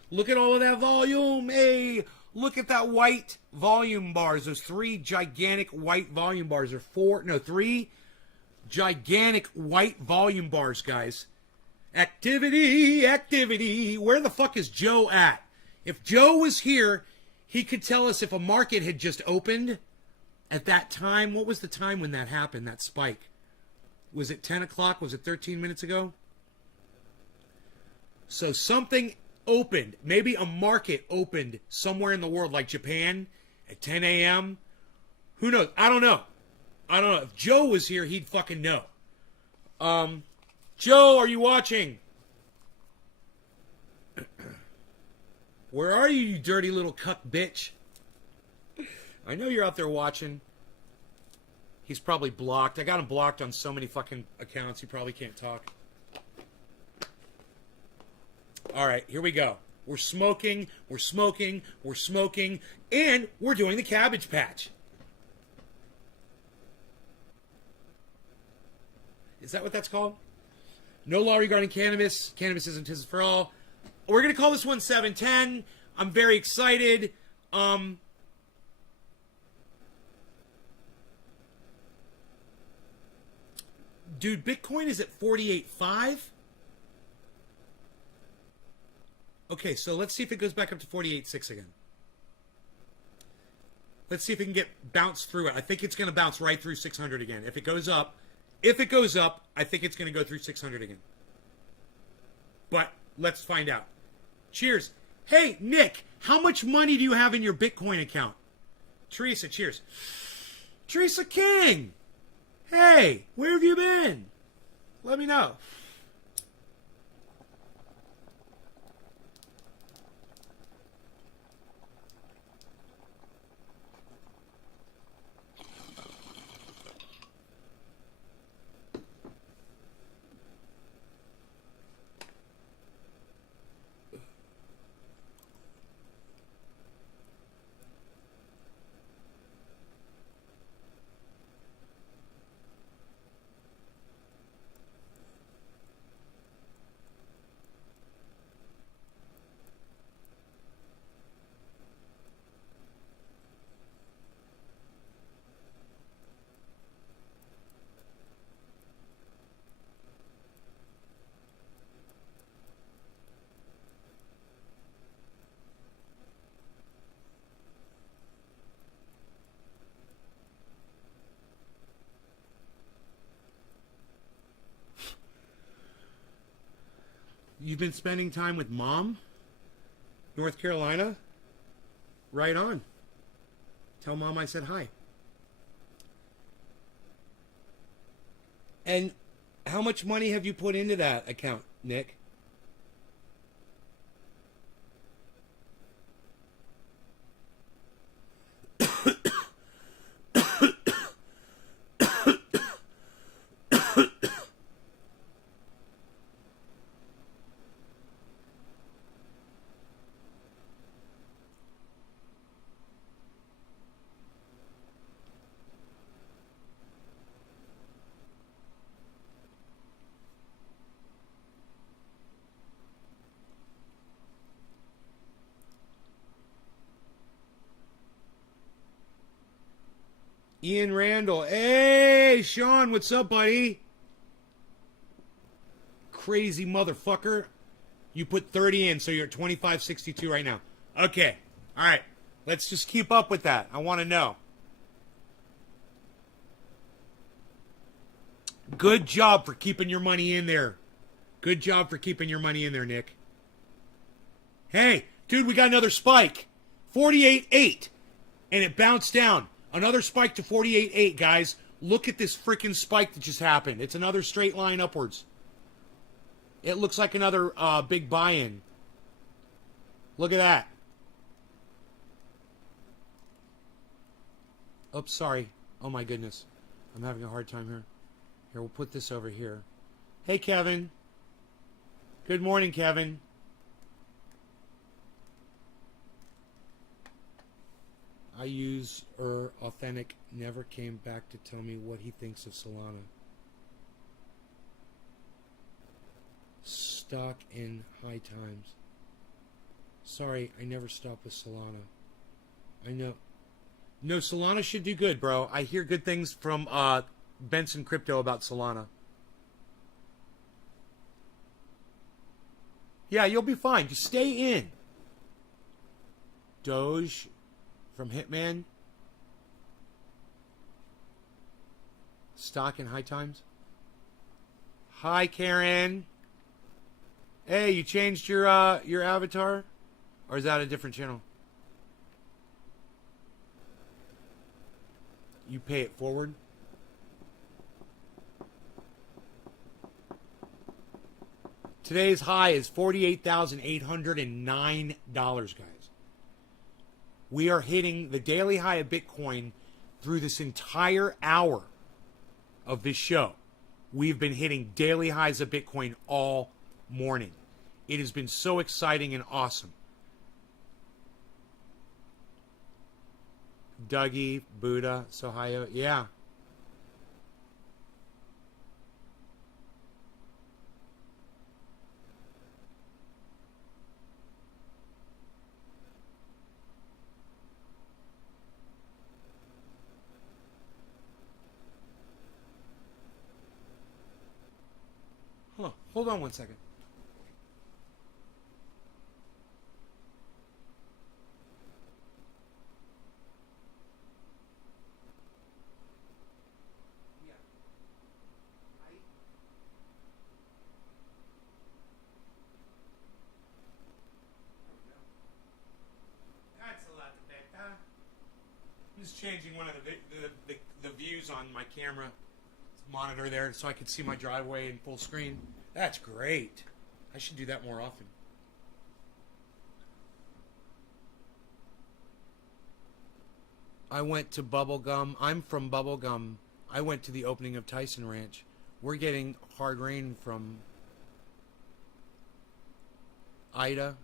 Look at all of that volume. Hey, look at that white volume bars. Those three gigantic white volume bars. Three gigantic white volume bars, guys. Activity, activity. Where the fuck is Joe at? If Joe was here, he could tell us if a market had just opened at that time. What was the time when that happened, that spike? Was it 10 o'clock? Was it 13 minutes ago? So something opened. Maybe a market opened somewhere in the world, like Japan, at 10 a.m. Who knows? I don't know. If Joe was here, he'd fucking know. Joe, are you watching? Where are you, you dirty little cuck bitch? I know you're out there watching. He's probably blocked. I got him blocked on so many fucking accounts, he probably can't talk. All right, here we go. We're smoking, we're smoking, we're smoking, and we're doing the Cabbage Patch. Is that what that's called? No law regarding cannabis. Cannabis isn't business for all. We're going to call this one 710. I'm very excited. Dude, Bitcoin is at 48.5. Okay, so let's see if it goes back up to 48.6 again. Let's see if it can get bounced through it. I think it's going to bounce right through 600 again. If it goes up, I think it's going to go through 600 again. But let's find out. Cheers. Hey, Nick, how much money do you have in your Bitcoin account? Teresa, cheers. Teresa King. Hey, where have you been? Let me know. You've been spending time with Mom? North Carolina? Right on. Tell Mom I said hi. And how much money have you put into that account, Nick? Ian Randall. Hey, Sean, what's up, buddy? Crazy motherfucker. You put 30 in, so you're at 25.62 right now. Okay. All right. Let's just keep up with that. I want to know. Good job for keeping your money in there. Good job for keeping your money in there, Nick. Hey, dude, we got another spike. 48.8. And it bounced down. Another spike to 48.8, guys. Look at this freaking spike that just happened. It's another straight line upwards. It looks like another big buy-in. Look at that. Oops, sorry. Oh, my goodness. I'm having a hard time here. Here, we'll put this over here. Hey, Kevin. Good morning, Kevin. I use Authentic. Never came back to tell me what he thinks of Solana. Stock in high times. Sorry, I never stopped with Solana. I know. No, Solana should do good, bro. I hear good things from Benson Crypto about Solana. Yeah, you'll be fine. Just stay in. Doge from Hitman. Stock in high times. Hi, Karen. Hey, you changed your avatar? Or is that a different channel? You pay it forward? Today's high is $48,809, guys. We are hitting the daily high of Bitcoin through this entire hour of this show. We've been hitting daily highs of Bitcoin all morning. It has been so exciting and awesome. Dougie, Buddha, Sohayo, yeah. Huh, hold on one second. Just changing one of the views on my camera monitor there so I could see my driveway in full screen. That's great. I should do that more often. I went to Bubblegum. I'm from Bubblegum. I went to the opening of Tyson Ranch. We're getting hard rain from Ida.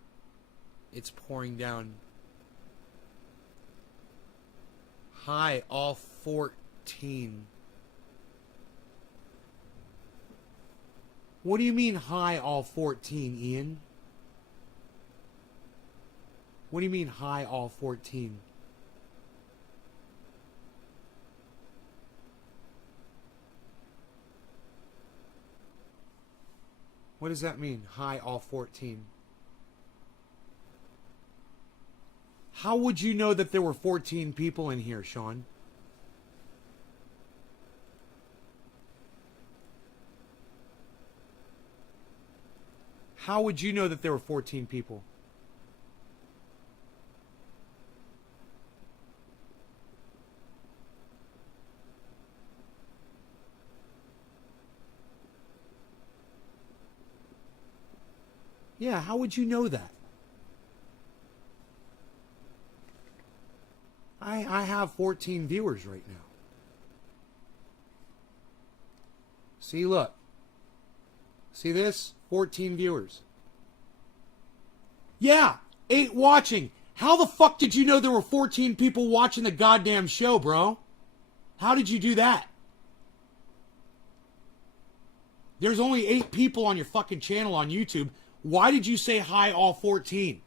It's pouring down. High, all 14. What do you mean high, all 14, Ian? What do you mean high, all 14? What does that mean, high, all 14? How would you know that there were 14 people in here, Sean? How would you know that there were 14 people? Yeah, how would you know that? I have 14 viewers right now. See, look. See this? 14 viewers. Yeah, 8 watching. How the fuck did you know there were 14 people watching the goddamn show, bro? How did you do that? There's only 8 people on your fucking channel on YouTube. Why did you say hi all 14?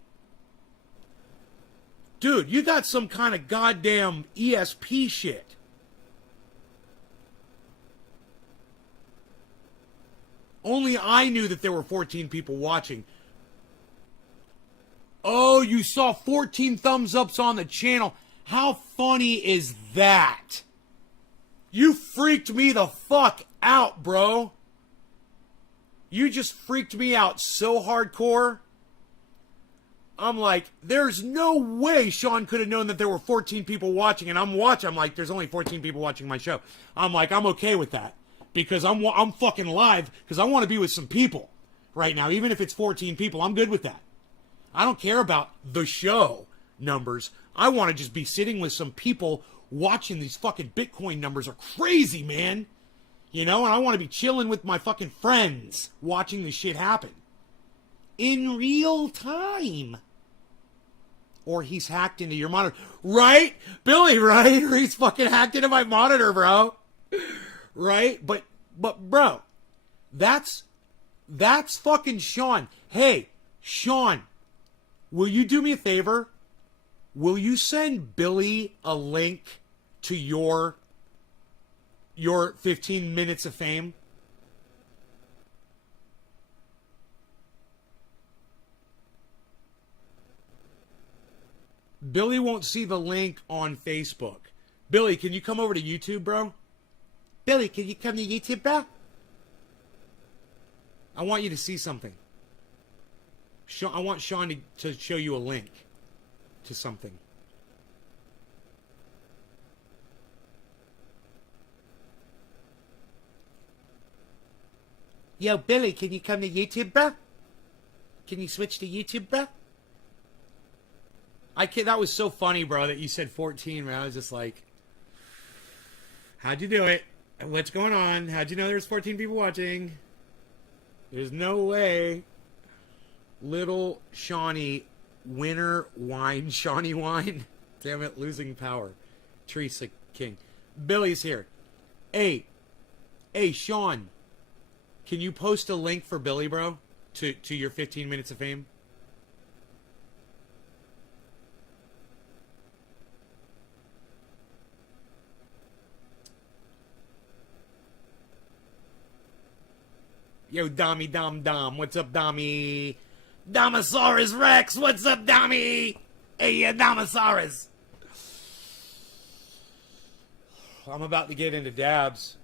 Dude, you got some kind of goddamn ESP shit. Only I knew that there were 14 people watching. Oh, you saw 14 thumbs ups on the channel. How funny is that? You freaked me the fuck out, bro. You just freaked me out so hardcore. I'm like, there's no way Sean could have known that there were 14 people watching. And I'm watching. I'm like, there's only 14 people watching my show. I'm like, I'm okay with that. Because I'm fucking live. Because I want to be with some people right now. Even if it's 14 people, I'm good with that. I don't care about the show numbers. I want to just be sitting with some people watching. These fucking Bitcoin numbers are crazy, man. You know, and I want to be chilling with my fucking friends watching this shit happen. In real time. Or he's hacked into your monitor. Right? Billy, right? Or he's fucking hacked into my monitor, bro. Right? But bro, that's fucking Sean. Hey, Sean, will you do me a favor? Will you send Billy a link to your 15 minutes of fame? Billy won't see the link on Facebook. Billy, can you come over to YouTube, bro? Billy, can you come to YouTube, bro? I want you to see something. I want Sean to show you a link to something. Yo, Billy, can you come to YouTube, bro? Can you switch to YouTube, bro? That was so funny, bro, that you said 14, man. I was just like, how'd you do it? What's going on? How'd you know there's 14 people watching? There's no way. Little Shawnee, winner wine, Shawnee wine. Damn it, losing power. Teresa King. Billy's here. Hey, Sean, can you post a link for Billy, bro, to your 15 minutes of fame? Yo, Dommy Dom Dom. What's up, Dommy? Domosaurus Rex. What's up, Dommy? Hey, yeah, Domosaurus. I'm about to get into dabs.